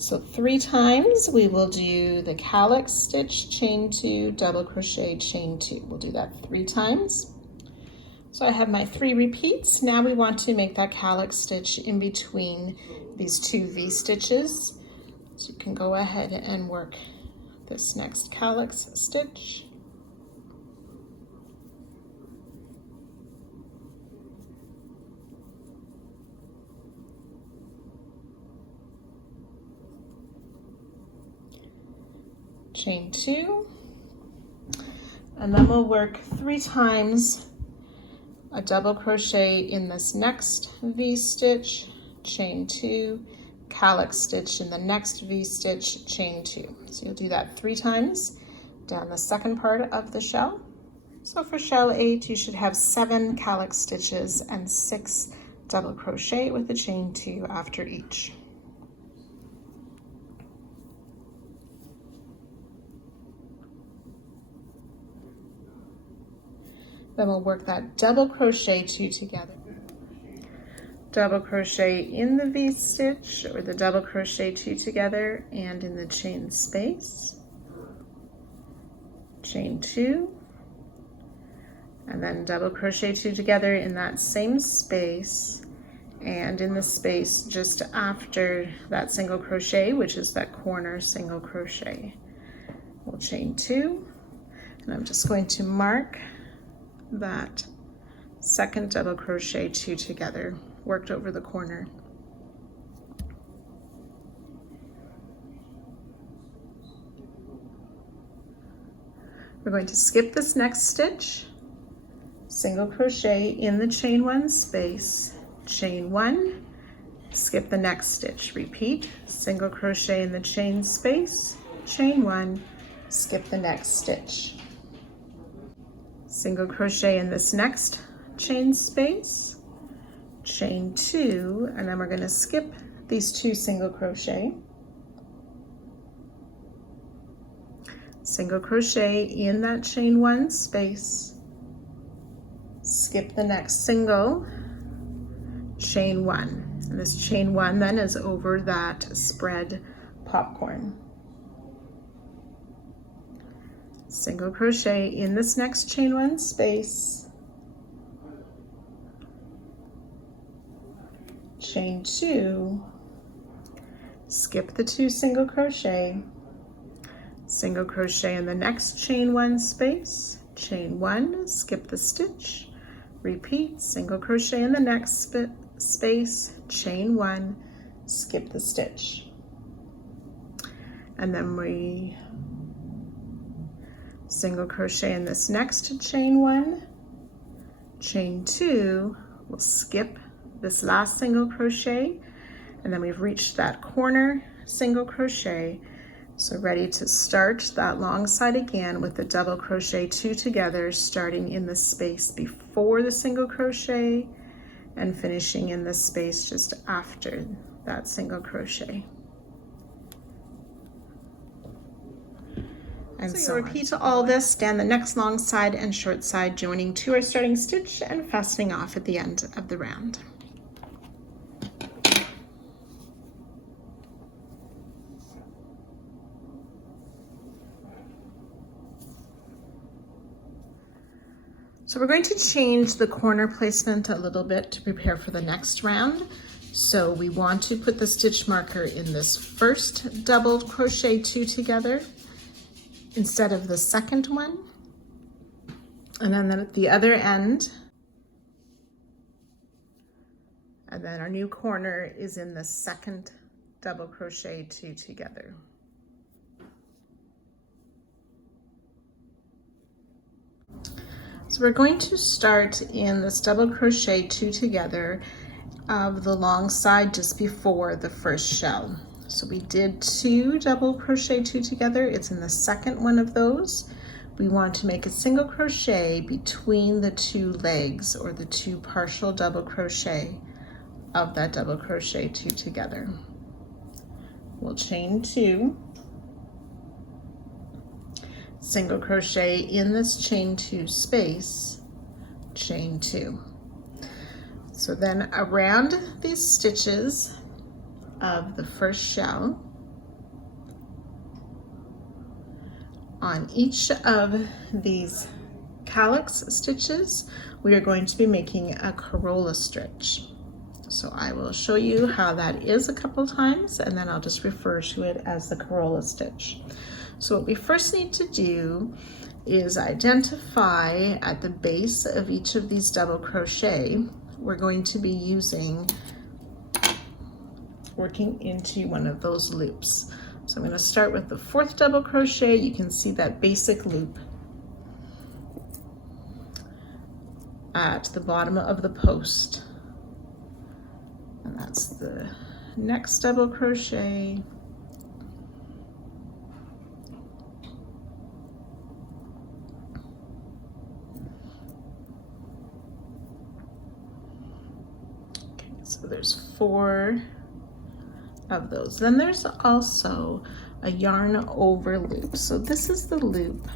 So 3 times we will do the calyx stitch, chain 2, double crochet, chain 2. We'll do that 3 times. So I have my 3 repeats. Now we want to make that calyx stitch in between these 2 V-stitches. So you can go ahead and work this next calyx stitch. Chain 2, and then we'll work 3 times a double crochet in this next V-stitch, chain 2, calyx stitch in the next V-stitch, chain 2. So you'll do that 3 times down the second part of the shell. So for shell 8, you should have 7 calyx stitches and 6 double crochet with the chain 2 after each. Then we'll work that double crochet 2 together. Double crochet in the V-stitch or the double crochet 2 together and in the chain space, chain 2, and then double crochet 2 together in that same space and in the space just after that single crochet, which is that corner single crochet. We'll chain 2, and I'm just going to mark that second double crochet 2 together, worked over the corner. We're going to skip this next stitch, single crochet in the chain 1 space, chain 1, skip the next stitch, repeat, single crochet in the chain space, chain 1, skip the next stitch. Single crochet in this next chain space, chain 2, and then we're going to skip these 2 single crochet, single crochet in that chain 1 space, skip the next single, chain 1, and this chain 1 then is over that spread popcorn. Single crochet in this next chain 1 space, chain 2, skip the 2 single crochet, single crochet in the next chain 1 space, chain 1, skip the stitch, repeat, single crochet in the next space, chain 1, skip the stitch, and then we single crochet in this next chain 1, chain 2, We'll skip this last single crochet, and then we've reached that corner single crochet. So ready to start that long side again with the double crochet 2 together, starting in the space before the single crochet and finishing in the space just after that single crochet. And so repeat all this down the next long side and short side, joining to our starting stitch and fastening off at the end of the round. So we're going to change the corner placement a little bit to prepare for the next round. So we want to put the stitch marker in this first double crochet 2 together instead of the second one. And then at the other end, and then our new corner is in the second double crochet 2 together. So we're going to start in this double crochet 2 together of the long side just before the first shell. So we did 2 double crochet 2 together. It's in the second one of those. We want to make a single crochet between the 2 legs, or the 2 partial double crochet of that double crochet 2 together. We'll chain 2, single crochet in this chain 2 space, chain 2. So then around these stitches of the first shell, on each of these calyx stitches, we are going to be making a corolla stitch. So I will show you how that is a couple times, and then I'll just refer to it as the corolla stitch. So what we first need to do is identify at the base of each of these double crochet, we're going to be working into one of those loops. So I'm going to start with the 4th double crochet. You can see that basic loop at the bottom of the post, and that's the next double crochet, okay, so there's 4 of those. Then there's also a yarn over loop. So this is the loop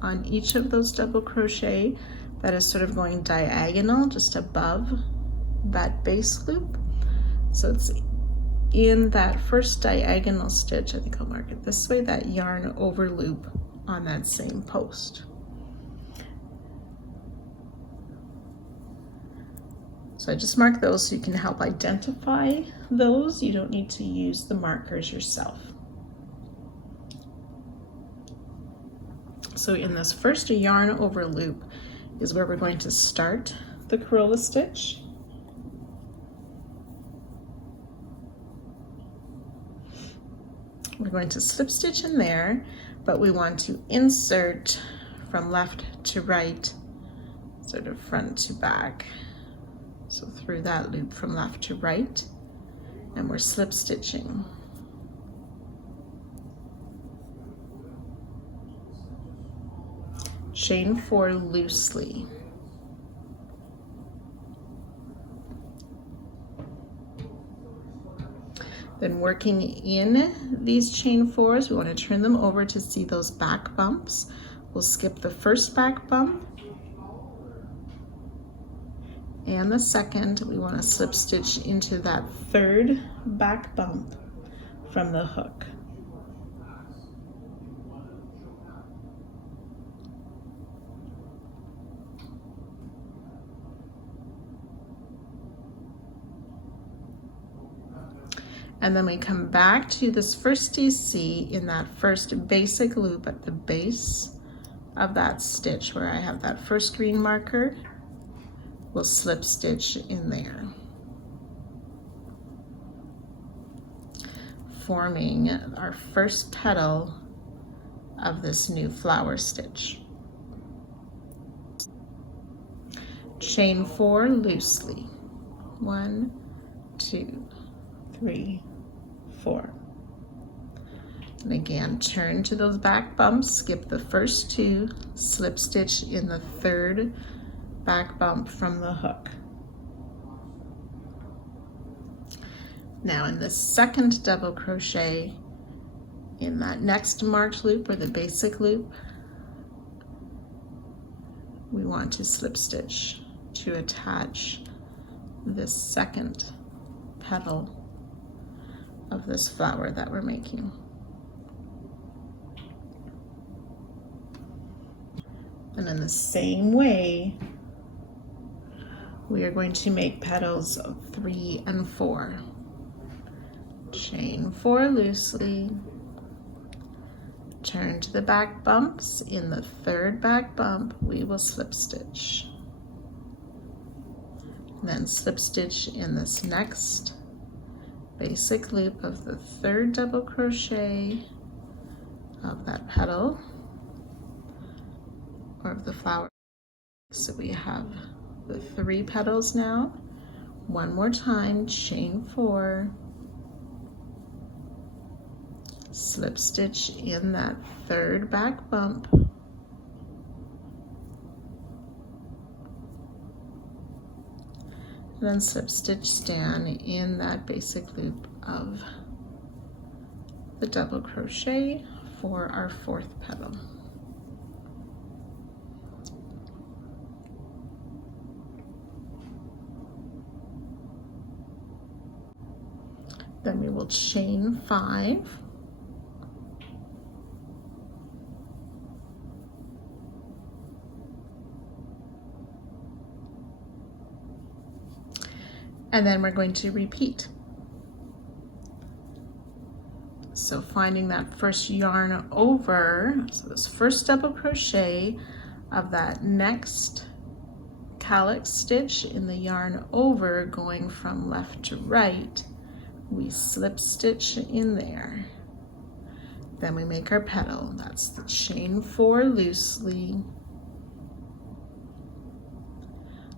on each of those double crochet that is sort of going diagonal just above that base loop. So it's in that first diagonal stitch, I think I'll mark it this way, that yarn over loop on that same post. So I just mark those so you can help identify those. You don't need to use the markers yourself. So in this first yarn over loop is where we're going to start the corolla stitch. We're going to slip stitch in there, but we want to insert from left to right, sort of front to back. So through that loop from left to right, and we're slip stitching. Chain 4 loosely. Then working in these chain 4s, we want to turn them over to see those back bumps. We'll skip the first back bump, and the second. We want to slip stitch into that 3rd back bump from the hook. And then we come back to this first DC in that first basic loop at the base of that stitch where I have that first green marker. We'll slip stitch in there, forming our first petal of this new flower stitch. Chain 4 loosely. 1, 2, 3, 4. And again, turn to those back bumps, skip the first 2, slip stitch in the 3rd back bump from the hook. Now in the 2nd double crochet, in that next marked loop or the basic loop, we want to slip stitch to attach this 2nd petal of this flower that we're making. And in the same way, we are going to make petals of 3 and 4. Chain 4 loosely, turn to the back bumps. In the 3rd back bump, we will slip stitch. Then slip stitch in this next basic loop of the 3rd double crochet of that petal or of the flower. So we have the 3 petals now. One more time, chain 4, slip stitch in that 3rd back bump, and then slip stitch down in that basic loop of the double crochet for our 4th petal. Then we will chain 5, and then we're going to repeat. So finding that first yarn over, so this first double crochet of that next calyx stitch in the yarn over, going from left to right, we slip stitch in there. Then we make our petal. That's the chain 4 loosely,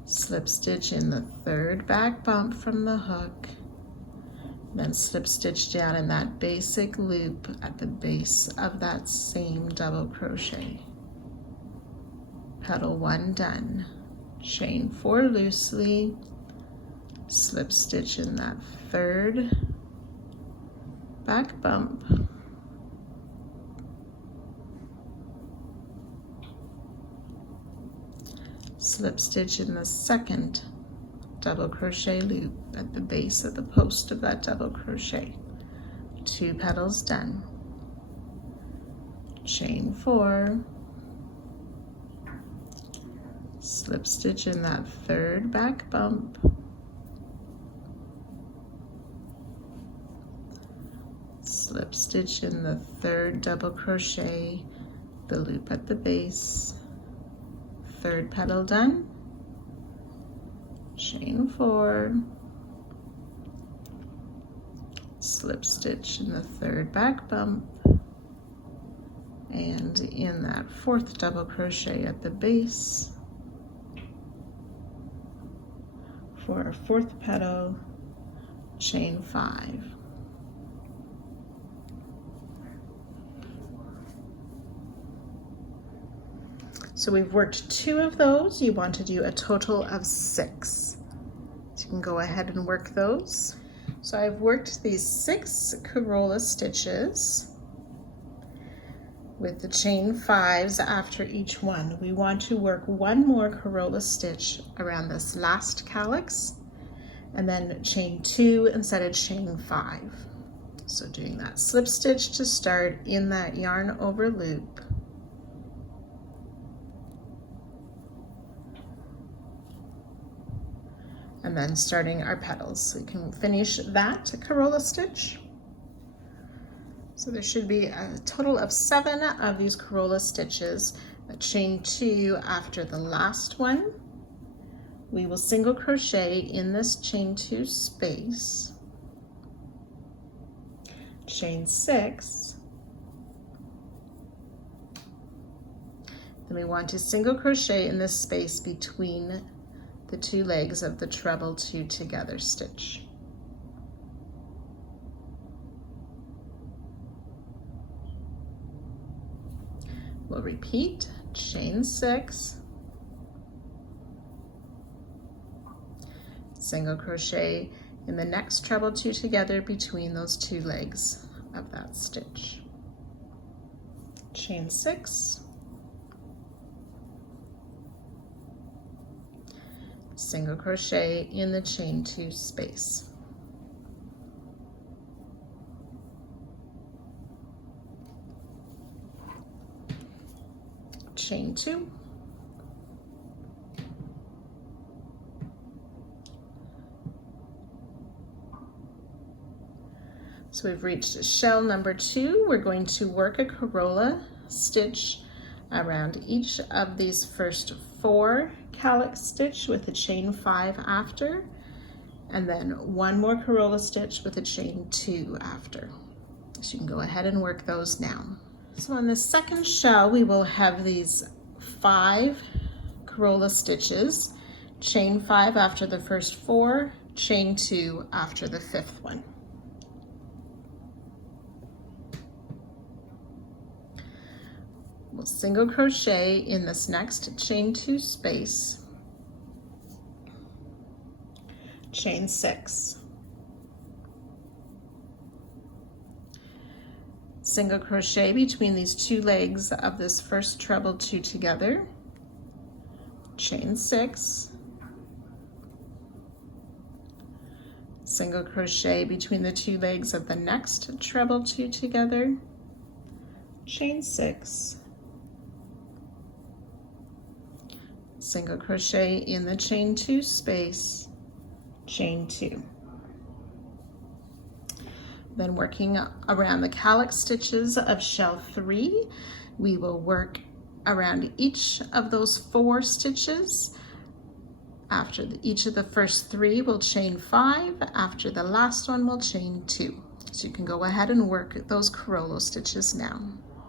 slip stitch in the 3rd back bump from the hook, then slip stitch down in that basic loop at the base of that same double crochet. Petal 1 done. Chain 4 loosely, slip stitch in that 3rd back bump, slip stitch in the 2nd double crochet loop at the base of the post of that double crochet. 2 petals done. Chain 4, slip stitch in that 3rd back bump, slip stitch in the 3rd double crochet, the loop at the base, 3rd petal done, chain 4, slip stitch in the 3rd back bump, and in that 4th double crochet at the base for our 4th petal, chain 5. So we've worked 2 of those. You want to do a total of 6. So you can go ahead and work those. So I've worked these 6 corolla stitches with the chain 5s after each one. We want to work 1 more corolla stitch around this last calyx and then chain 2 instead of chain 5. So doing that slip stitch to start in that yarn over loop, and then starting our petals. So we can finish that corolla stitch. So there should be a total of 7 of these corolla stitches. Chain 2 after the last one. We will single crochet in this chain 2 space, chain 6, then we want to single crochet in this space between the two legs of the treble two together stitch. We'll repeat, chain 6, single crochet in the next treble two together between those two legs of that stitch. Chain 6, single crochet in the chain 2 space. Chain 2, so we've reached shell number 2. We're going to work a corolla stitch around each of these first 4 calyx stitch with a chain 5 after, and then 1 more corolla stitch with a chain 2 after. So you can go ahead and work those now. So on the second shell, we will have these 5 corolla stitches, chain 5 after the first 4, chain 2 after the 5th one. We'll single crochet in this next chain 2 space, chain 6, single crochet between these two legs of this first treble 2 together, chain 6, single crochet between the two legs of the next treble 2 together, chain 6, single crochet in the chain 2 space, chain 2. Then working around the calyx stitches of shell 3, we will work around each of those 4 stitches. After each of the first 3, we'll chain 5. After the last one, we'll chain 2. So you can go ahead and work those corolla stitches now.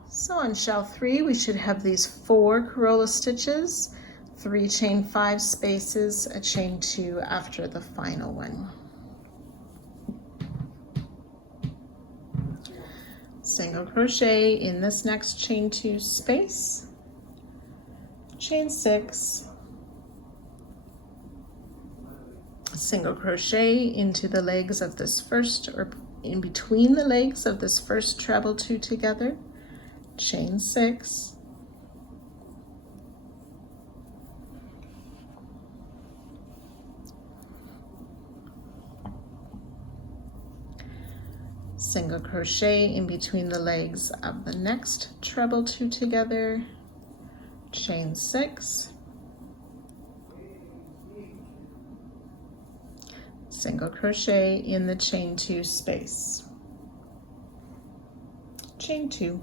So on shell 3, we should have these 4 corolla stitches, 3 chain 5 spaces, a chain 2 after the final one. Single crochet in this next chain 2 space, chain 6, single crochet into the legs of this first, or in between the legs of this first treble 2 together, chain 6, single crochet in between the legs of the next treble 2 together, chain 6, single crochet in the chain 2 space, chain 2,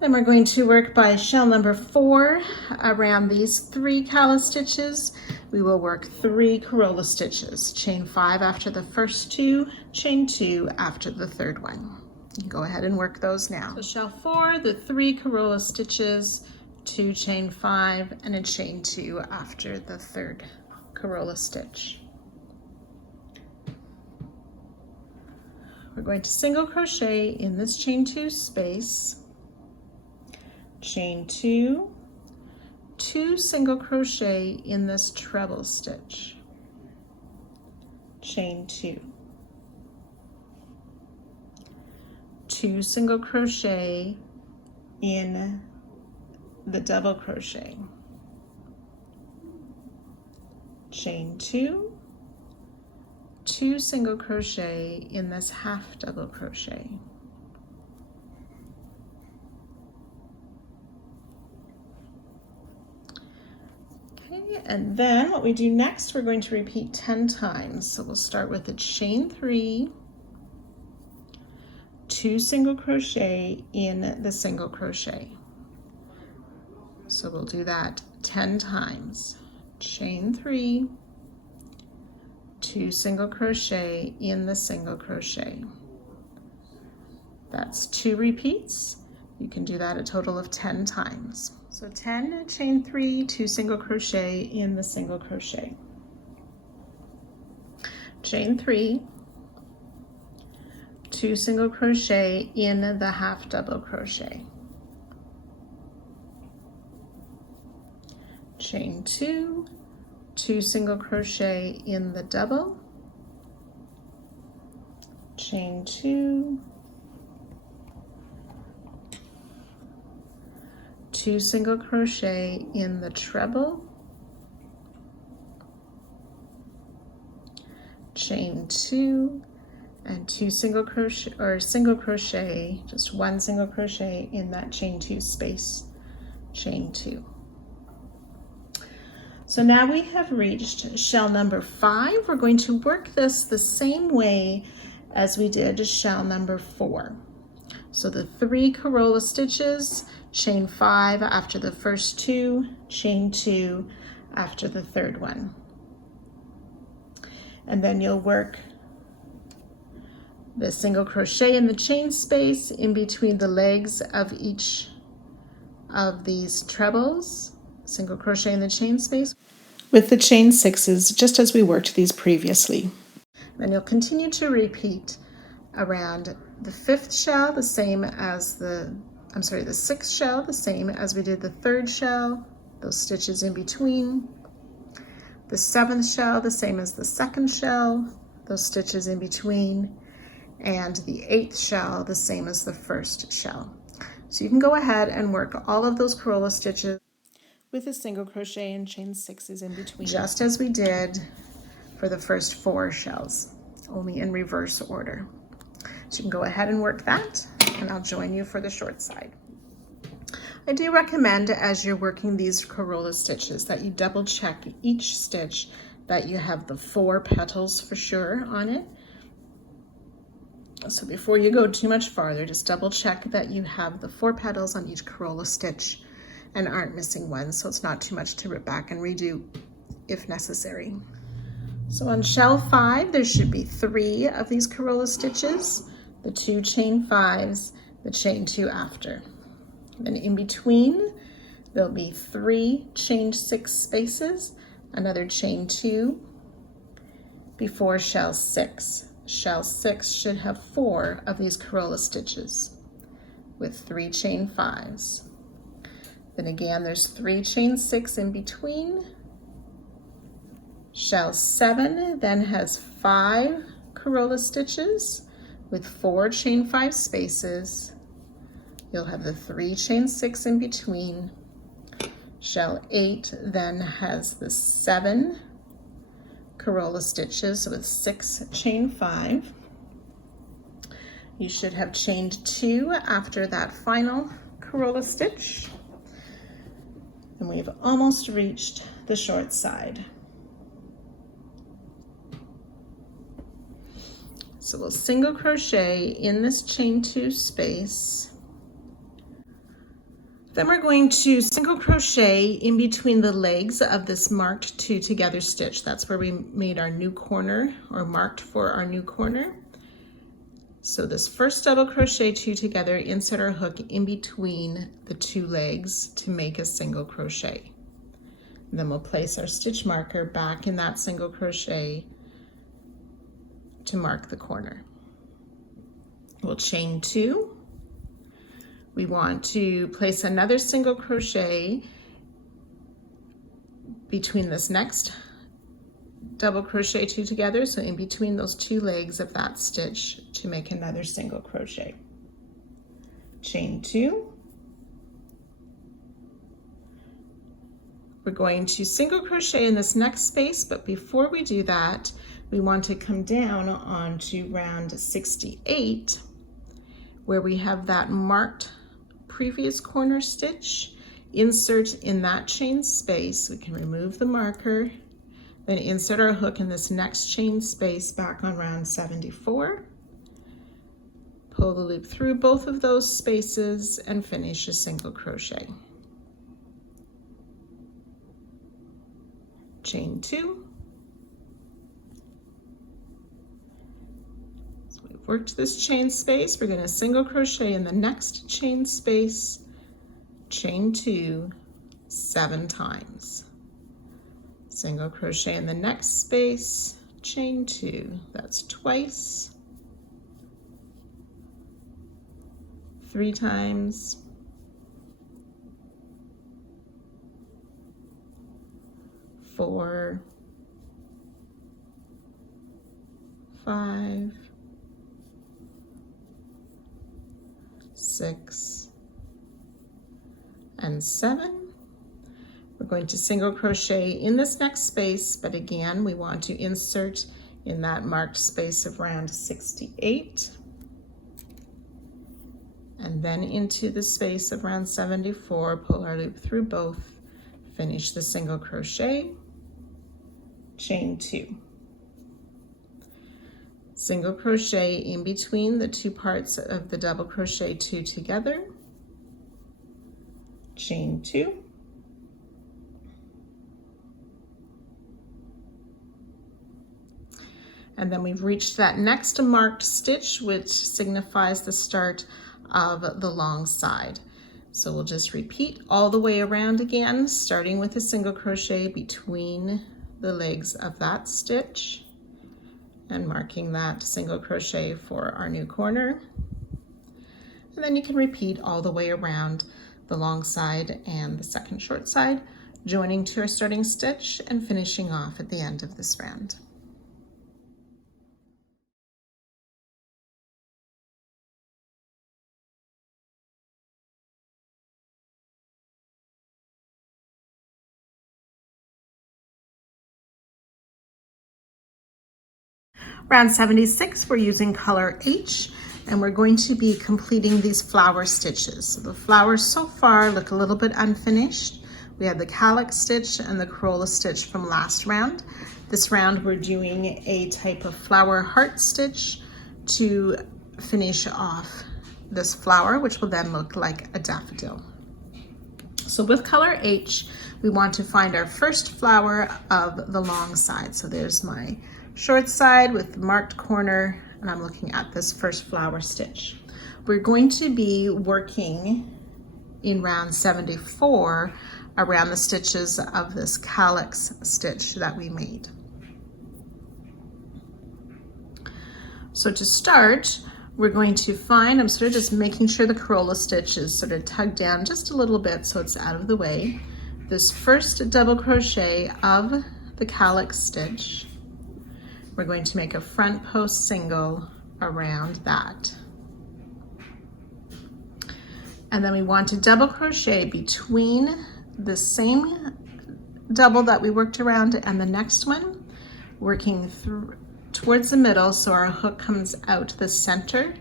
then we're going to work by shell number 4 around these 3 calyx stitches. We will work 3 corolla stitches, chain 5 after the first 2, chain 2 after the 3rd one. You can go ahead and work those now. So shell 4, the 3 corolla stitches, 2 chain 5, and a chain 2 after the 3rd corolla stitch. We're going to single crochet in this chain 2 space, chain 2, 2 single crochet in this treble stitch, chain 2, 2 single crochet in the double crochet, chain 2, 2 single crochet in this half double crochet, and then what we do next, we're going to repeat 10 times. So we'll start with a chain 3, 2 single crochet in the single crochet. So we'll do that 10 times. Chain 3, 2 single crochet in the single crochet. That's 2 repeats. You can do that a total of 10 times. So 10, chain 3, 2 single crochet in the single crochet. Chain 3, 2 single crochet in the half double crochet. Chain 2, 2 single crochet in the double. Chain 2, 2 single crochet in the treble. Chain 2 and 2 single crochet, or single crochet, just 1 single crochet in that chain 2 space. Chain 2. So now we have reached shell number 5. We're going to work this the same way as we did shell number 4. So the 3 corolla stitches, chain 5 after the first 2, chain 2 after the third one. And then you'll work the single crochet in the chain space in between the legs of each of these trebles, single crochet in the chain space with the chain 6s, just as we worked these previously. Then you'll continue to repeat around the 5th shell, the same as the 6th shell, the same as we did the 3rd shell, those stitches in between. The 7th shell, the same as the 2nd shell, those stitches in between. And the 8th shell, the same as the 1st shell. So you can go ahead and work all of those corolla stitches with a single crochet and chain 6s in between, just as we did for the first 4 shells, only in reverse order. So you can go ahead and work that, and I'll join you for the short side. I do recommend, as you're working these corolla stitches, that you double check each stitch that you have the 4 petals for sure on it. So before you go too much farther, just double check that you have the 4 petals on each corolla stitch and aren't missing one, so it's not too much to rip back and redo if necessary. So on shell 5, there should be 3 of these corolla stitches, the 2 chain 5s, the chain 2 after. Then in between, there'll be 3 chain 6 spaces, another chain 2 before shell 6. Shell 6 should have 4 of these corolla stitches with 3 chain 5s. Then again, there's 3 chain 6 in between. Shell 7 then has 5 corolla stitches with 4 chain 5 spaces. You'll have the 3 chain 6 in between. Shell 8 then has the 7 corolla stitches with 6 chain 5. You should have chained 2 after that final corolla stitch. And we've almost reached the short side. So we'll single crochet in this chain 2 space. Then we're going to single crochet in between the legs of this marked 2 together stitch. That's where we made our new corner, or marked for our new corner. So this first double crochet 2 together, insert our hook in between the 2 legs to make a single crochet. And then we'll place our stitch marker back in that single crochet to mark the corner. We'll chain 2. We want to place another single crochet between this next double crochet 2 together, so in between those 2 legs of that stitch to make another single crochet. Chain 2. We're going to single crochet in this next space, but before we do that, we want to come down onto round 68, where we have that marked previous corner stitch. Insert in that chain space. We can remove the marker, then insert our hook in this next chain space back on round 74. Pull the loop through both of those spaces and finish a single crochet. Chain 2. So we've worked this chain space, we're going to single crochet in the next chain space, chain 2 7 times. Single crochet in the next space, chain 2, that's twice, 3 times, 4, 5, 6, and 7. We're going to single crochet in this next space, but again, we want to insert in that marked space of round 68, and then into the space of round 74, pull our loop through both, finish the single crochet, chain 2. Single crochet in between the 2 parts of the double crochet 2 together, chain 2, and then we've reached that next marked stitch, which signifies the start of the long side. So we'll just repeat all the way around again, starting with a single crochet between the legs of that stitch and marking that single crochet for our new corner. And then you can repeat all the way around the long side and the second short side, joining to our starting stitch and finishing off at the end of this round. Round 76, we're using color H, and we're going to be completing these flower stitches. So the flowers so far look a little bit unfinished. We had the calyx stitch and the corolla stitch from last round. This round we're doing a type of flower heart stitch to finish off this flower, which will then look like a daffodil. So with color H, we want to find our first flower of the long side. So there's my short side with the marked corner, and I'm looking at this first flower stitch. We're going to be working in round 74 around the stitches of this calyx stitch that we made. So to start, we're going to find, I'm sort of just making sure the corolla stitch is sort of tugged down just a little bit so it's out of the way. This first double crochet of the calyx stitch, we're going to make a front post single around that. And then we want to double crochet between the same double that we worked around and the next one, working through towards the middle so our hook comes out the center.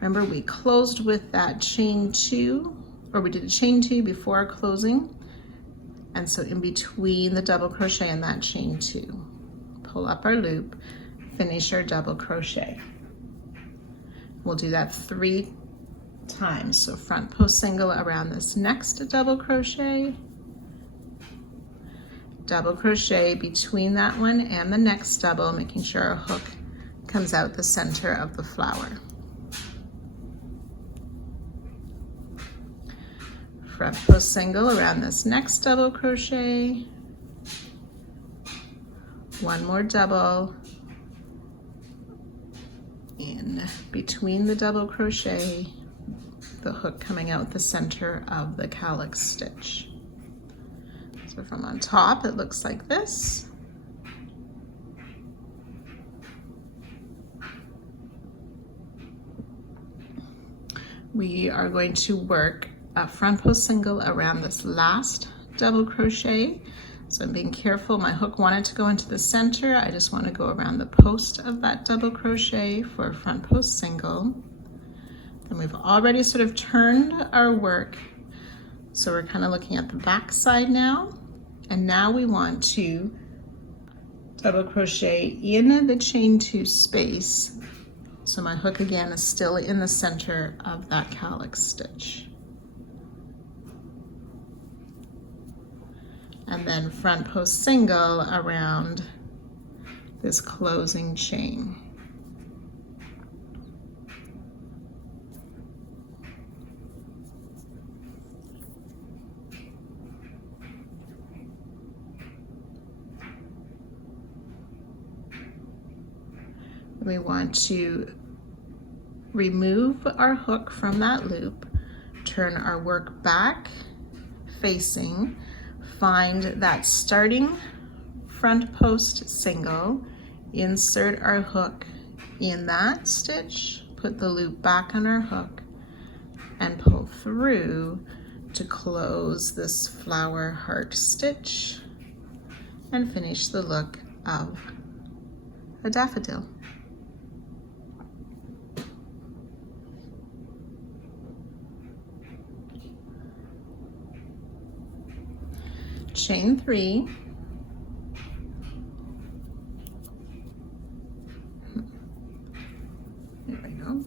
Remember, we closed with that chain 2, or we did a chain 2 before our closing, and so in between the double crochet and that chain 2, pull up our loop, finish our double crochet. We'll do that 3 times. So front post single around this next double crochet, double crochet between that one and the next double, making sure our hook comes out the center of the flower. Front post single around this next double crochet, one more double in between the double crochet, the hook coming out the center of the calyx stitch. So from on top, it looks like this. We are going to work a front post single around this last double crochet. So I'm being careful, my hook wanted to go into the center. I just want to go around the post of that double crochet for a front post single. And we've already sort of turned our work. So we're kind of looking at the back side now. And now we want to double crochet in the chain 2 space. So my hook again is still in the center of that calyx stitch. And then front post single around this closing chain. We want to remove our hook from that loop, turn our work back facing, find that starting front post single, insert our hook in that stitch, put the loop back on our hook, and pull through to close this flower heart stitch and finish the look of a daffodil. Chain 3, there we go,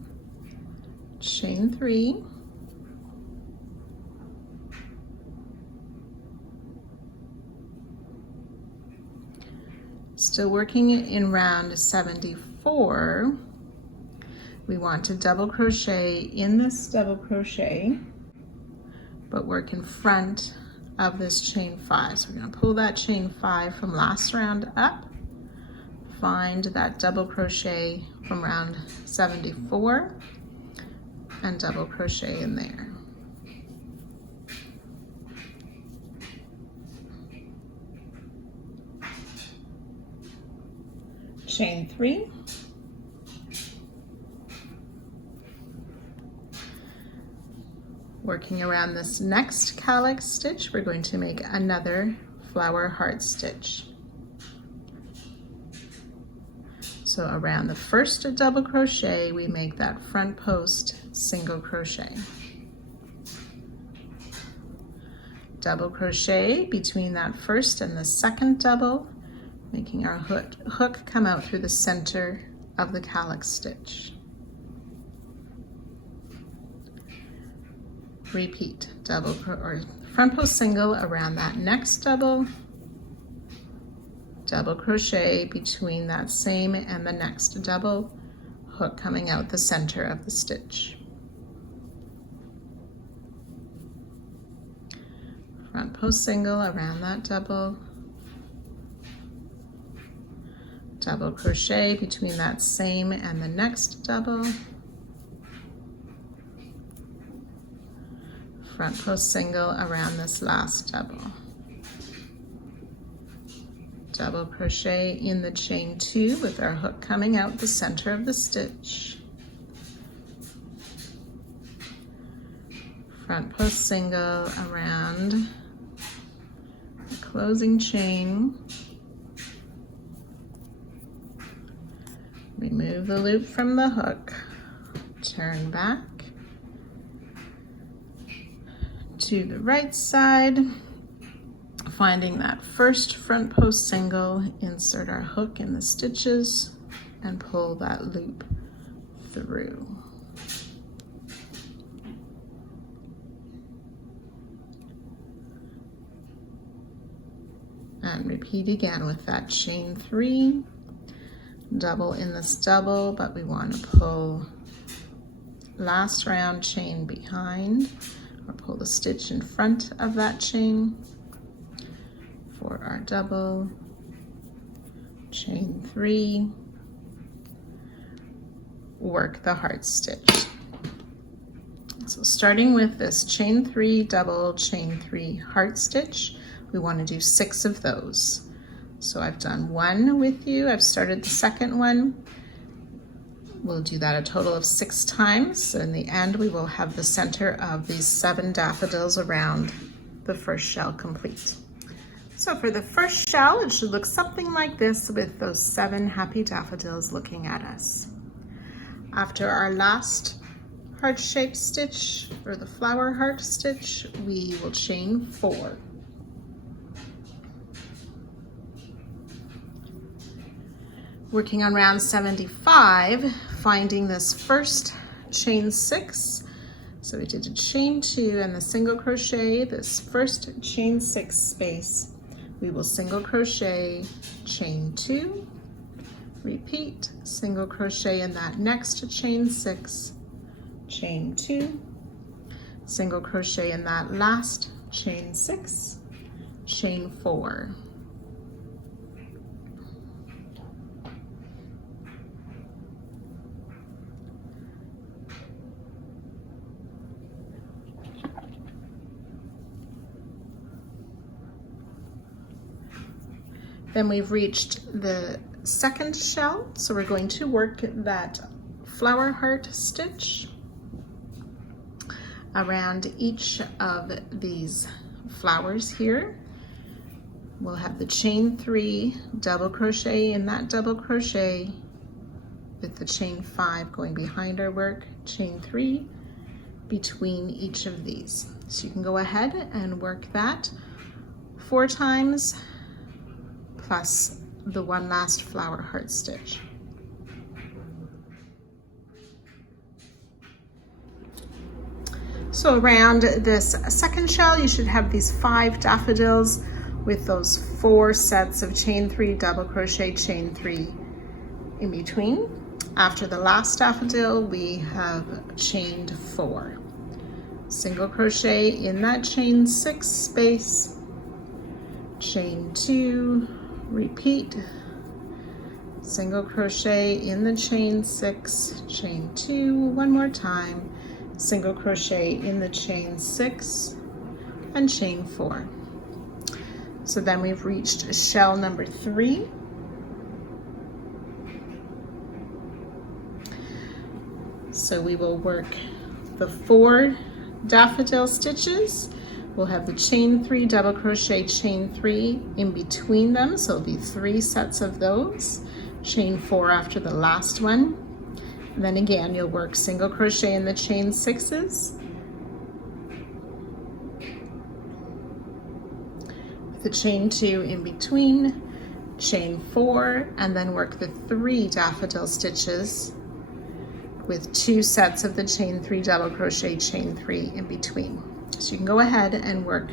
chain 3, still working in round 74, we want to double crochet in this double crochet, but work in front of this chain 5. So we're going to pull that chain 5 from last round up, find that double crochet from round 74, and double crochet in there. Chain 3, working around this next calyx stitch, we're going to make another flower heart stitch. So around the first double crochet, we make that front post single crochet. Double crochet between that first and the second double, making our hook come out through the center of the calyx stitch. Repeat double or front post single around that next double, double crochet between that same and the next double, hook coming out the center of the stitch. Front post single around that double, double crochet between that same and the next double, front post single around this last double, double crochet in the chain 2 with our hook coming out the center of the stitch, front post single around the closing chain, remove the loop from the hook, turn back to the right side, finding that first front post single, insert our hook in the stitches and pull that loop through. And repeat again with that chain 3, double in this double, but we want to pull last round chain behind, or pull the stitch in front of that chain for our double, chain 3, work the heart stitch. So starting with this chain 3 double, chain 3 heart stitch, we want to do 6 of those. So I've done 1 with you, I've started the second one. We'll do that a total of 6 times. So in the end, we will have the center of these 7 daffodils around the first shell complete. So for the first shell, it should look something like this with those 7 happy daffodils looking at us. After our last heart-shaped stitch, or the flower heart stitch, we will chain 4. Working on round 75, finding this first chain 6. So we did a chain 2 and the single crochet, this first chain 6 space. We will single crochet, chain 2, repeat, single crochet in that next chain 6, chain 2, single crochet in that last chain 6, chain 4. Then we've reached the second shell, so we're going to work that flower heart stitch around each of these flowers here. We'll have the chain 3, double crochet in that double crochet with the chain 5 going behind our work, chain 3 between each of these. So you can go ahead and work that 4 times plus the one last flower heart stitch. So around this second shell, you should have these 5 daffodils with those 4 sets of chain 3, double crochet, chain 3 in between. After the last daffodil, we have chained 4. Single crochet in that chain 6 space, chain 2, repeat, single crochet in the chain 6, chain 2, one more time, single crochet in the chain 6 and chain 4. So then we've reached shell number 3. So we will work the 4 daffodil stitches. We'll have the chain 3, double crochet, chain 3 in between them, so it'll be 3 sets of those, chain 4 after the last one. And then again, you'll work single crochet in the chain 6s, the chain 2 in between, chain 4, and then work the 3 daffodil stitches with 2 sets of the chain 3, double crochet, chain 3 in between. So you can go ahead and work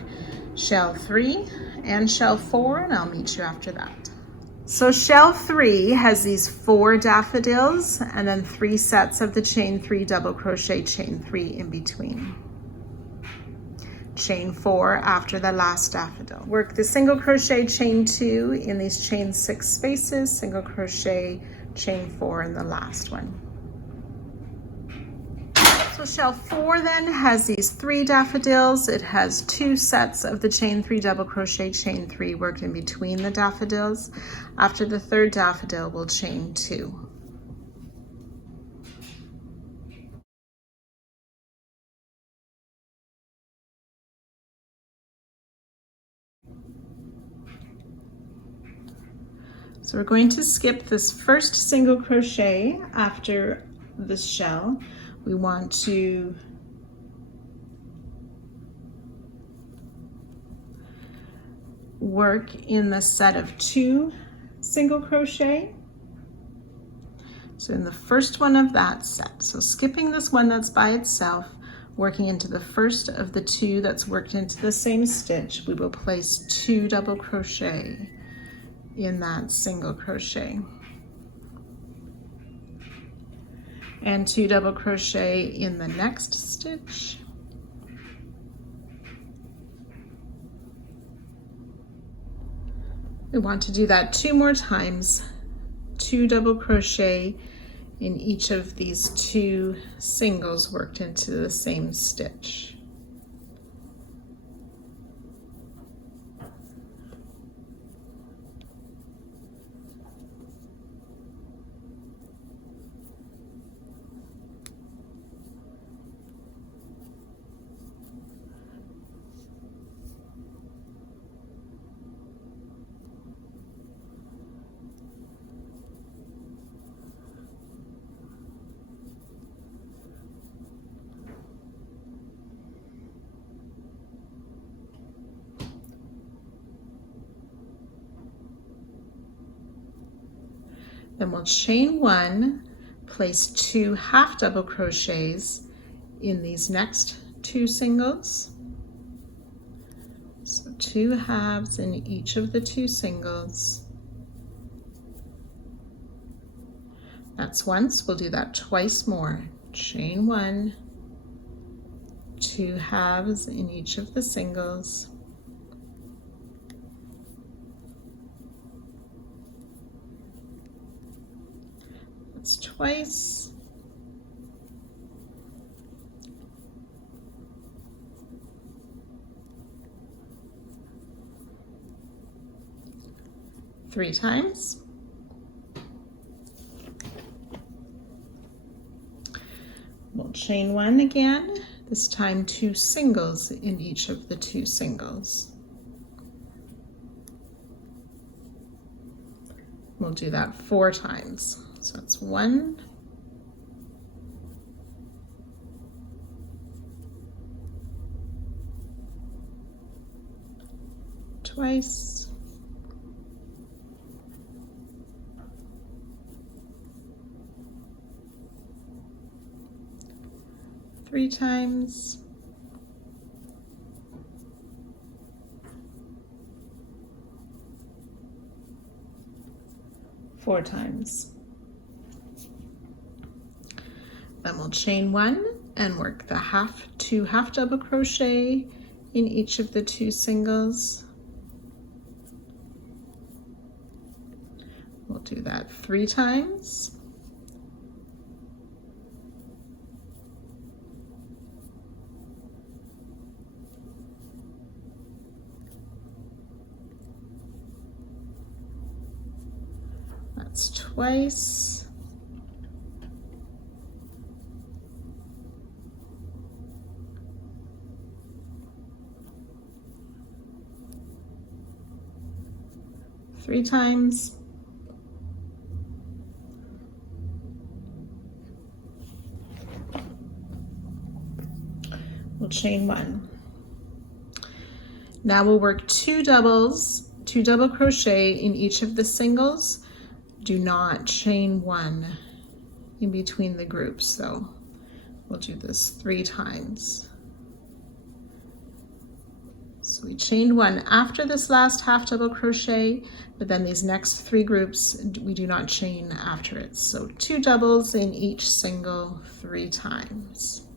shell 3 and shell 4, and I'll meet you after that. So shell 3 has these 4 daffodils and then 3 sets of the chain 3, double crochet, chain 3 in between. Chain 4 after the last daffodil. Work the single crochet, chain 2 in these chain 6 spaces, single crochet, chain 4 in the last one. So shell 4 then has these 3 daffodils. It has 2 sets of the chain 3, double crochet, chain 3 worked in between the daffodils. After the 3rd daffodil, we'll chain 2. So we're going to skip this first single crochet after this shell. We want to work in the set of 2 single crochet. So in the first one of that set, so skipping this one that's by itself, working into the first of the 2 that's worked into the same stitch, we will place 2 double crochet in that single crochet. And 2 double crochet in the next stitch. We want to do that 2 more times, 2 double crochet in each of these 2 singles worked into the same stitch. Then we'll chain 1, place 2 half double crochets in these next 2 singles. So 2 halves in each of the 2 singles. That's once, we'll do that twice more. Chain 1, 2 halves in each of the singles. That's twice. 3 times. We'll chain 1 again, this time 2 singles in each of the 2 singles. We'll do that 4 times. So it's 1, 2, 3 times, 4 times. Then we'll chain 1 and work the 2 half double crochet in each of the 2 singles. We'll do that 3 times. That's 2. 3 times. We'll chain 1. Now we'll work 2 double crochet in each of the singles. Do not chain 1 in between the groups. So we'll do this 3 times. So we chained 1 after this last half double crochet, but then these next 3 groups, we do not chain after it. So 2 doubles in each single 3 times.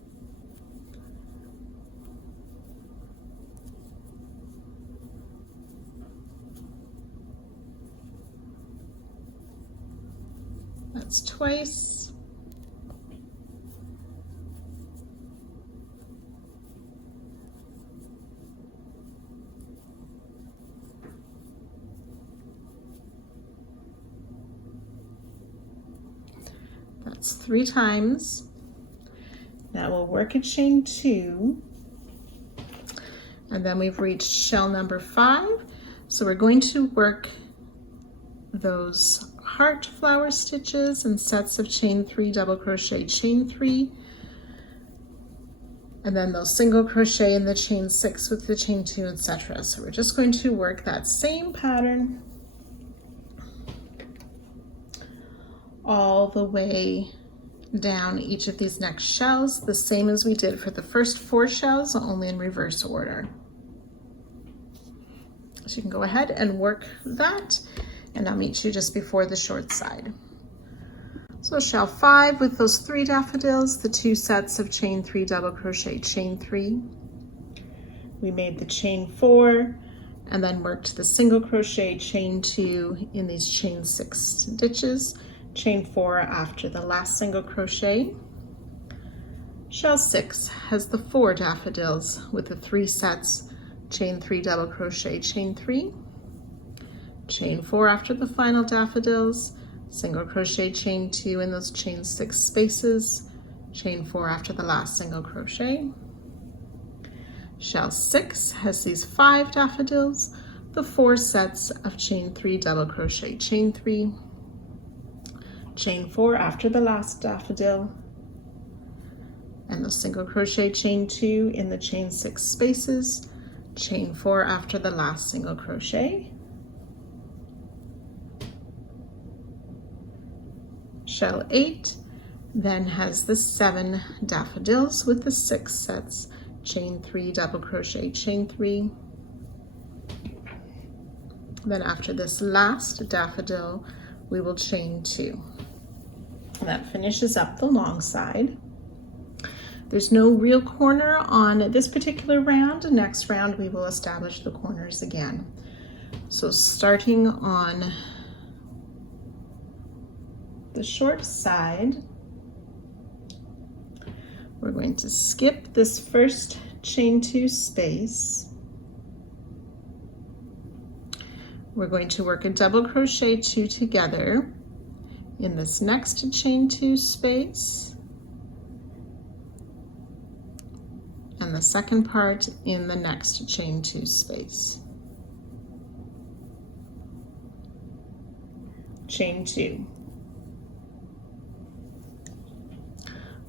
That's 2. That's 3 times. Now we'll work a chain 2, and then we've reached shell number 5. So we're going to work those heart flower stitches and sets of chain 3 double crochet, chain 3, and then those single crochet in the chain 6 with the chain 2, etc. So we're just going to work that same pattern all the way down each of these next shells, the same as we did for the first 4 shells, only in reverse order. So you can go ahead and work that, and I'll meet you just before the short side. So shell 5 with those 3 daffodils, the 2 sets of chain 3 double crochet, chain 3. We made the chain 4 and then worked the single crochet, chain 2 in these chain 6 stitches, chain 4 after the last single crochet. Shell 6 has the 4 daffodils with the 3 sets, chain 3 double crochet, chain 3, chain 4 after the final daffodils, single crochet, chain 2 in those chain 6 spaces, chain 4 after the last single crochet. Shell 6 has these 5 daffodils, the 4 sets of chain 3 double crochet, chain 3, chain 4 after the last daffodil, and the single crochet, chain 2 in the chain 6 spaces, chain 4 after the last single crochet. Shell 8 then has the 7 daffodils with the 6 sets, chain 3 double crochet, chain 3. Then after this last daffodil, we will chain 2. And that finishes up the long side. There's no real corner on this particular round. Next round we will establish the corners again. So starting on the short side, we're going to skip this first chain 2 space. We're going to work a double crochet 2 together in this next chain 2 space, and the second part in the next chain 2 space. Chain 2.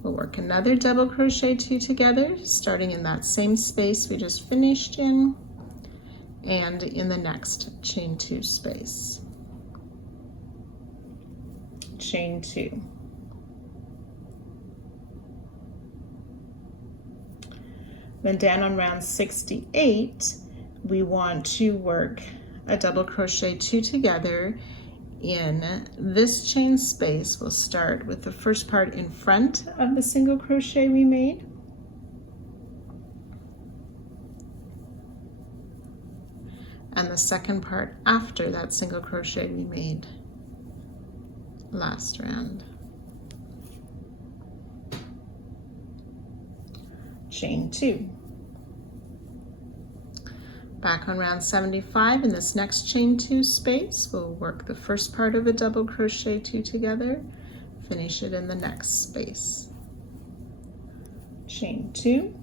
We'll work another double crochet 2 together, starting in that same space we just finished in, and in the next chain 2 space. Chain 2. Then down on round 68, we want to work a double crochet 2 together in this chain space. We'll start with the first part in front of the single crochet we made, and the second part after that single crochet we made last round. Chain 2. Back on round 75, in this next chain 2 space, we'll work the first part of a double crochet 2 together, finish it in the next space. Chain 2.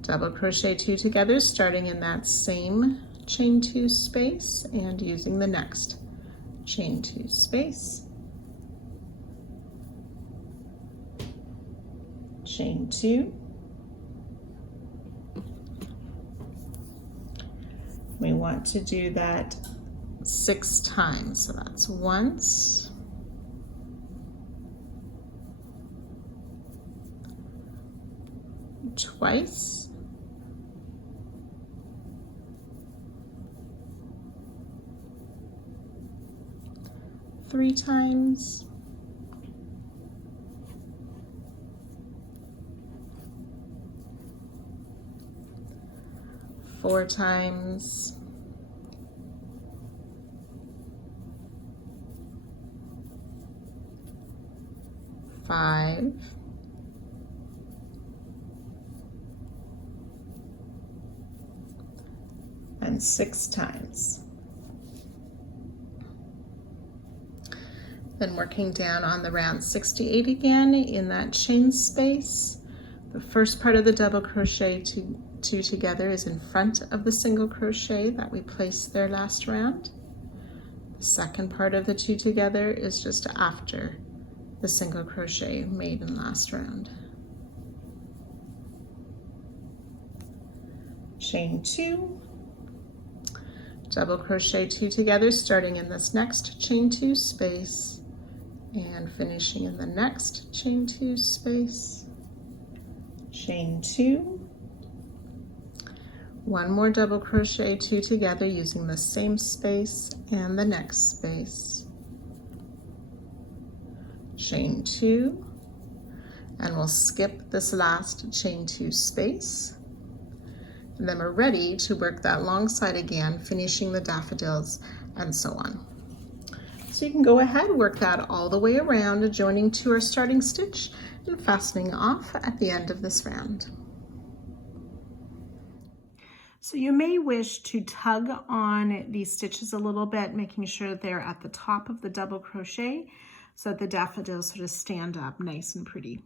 Double crochet 2 together, starting in that same chain 2 space and using the next chain 2 space. Chain 2. We want to do that 6 times, so that's once, twice, three times, 4 times, 5, and 6 times. Then working down on the round 68 again in that chain space, the first part of the double crochet 2 together is in front of the single crochet that we placed there last round. The second part of the 2 together is just after the single crochet made in last round. Chain 2, double crochet 2 together, starting in this next chain 2 space and finishing in the next chain 2 space. Chain 2, one more double crochet 2 together using the same space and the next space. Chain 2, and we'll skip this last chain 2 space, and then we're ready to work that long side again, finishing the daffodils and so on. So you can go ahead, work that all the way around, joining to our starting stitch and fastening off at the end of this round. So you may wish to tug on these stitches a little bit, making sure that they're at the top of the double crochet so that the daffodils sort of stand up nice and pretty.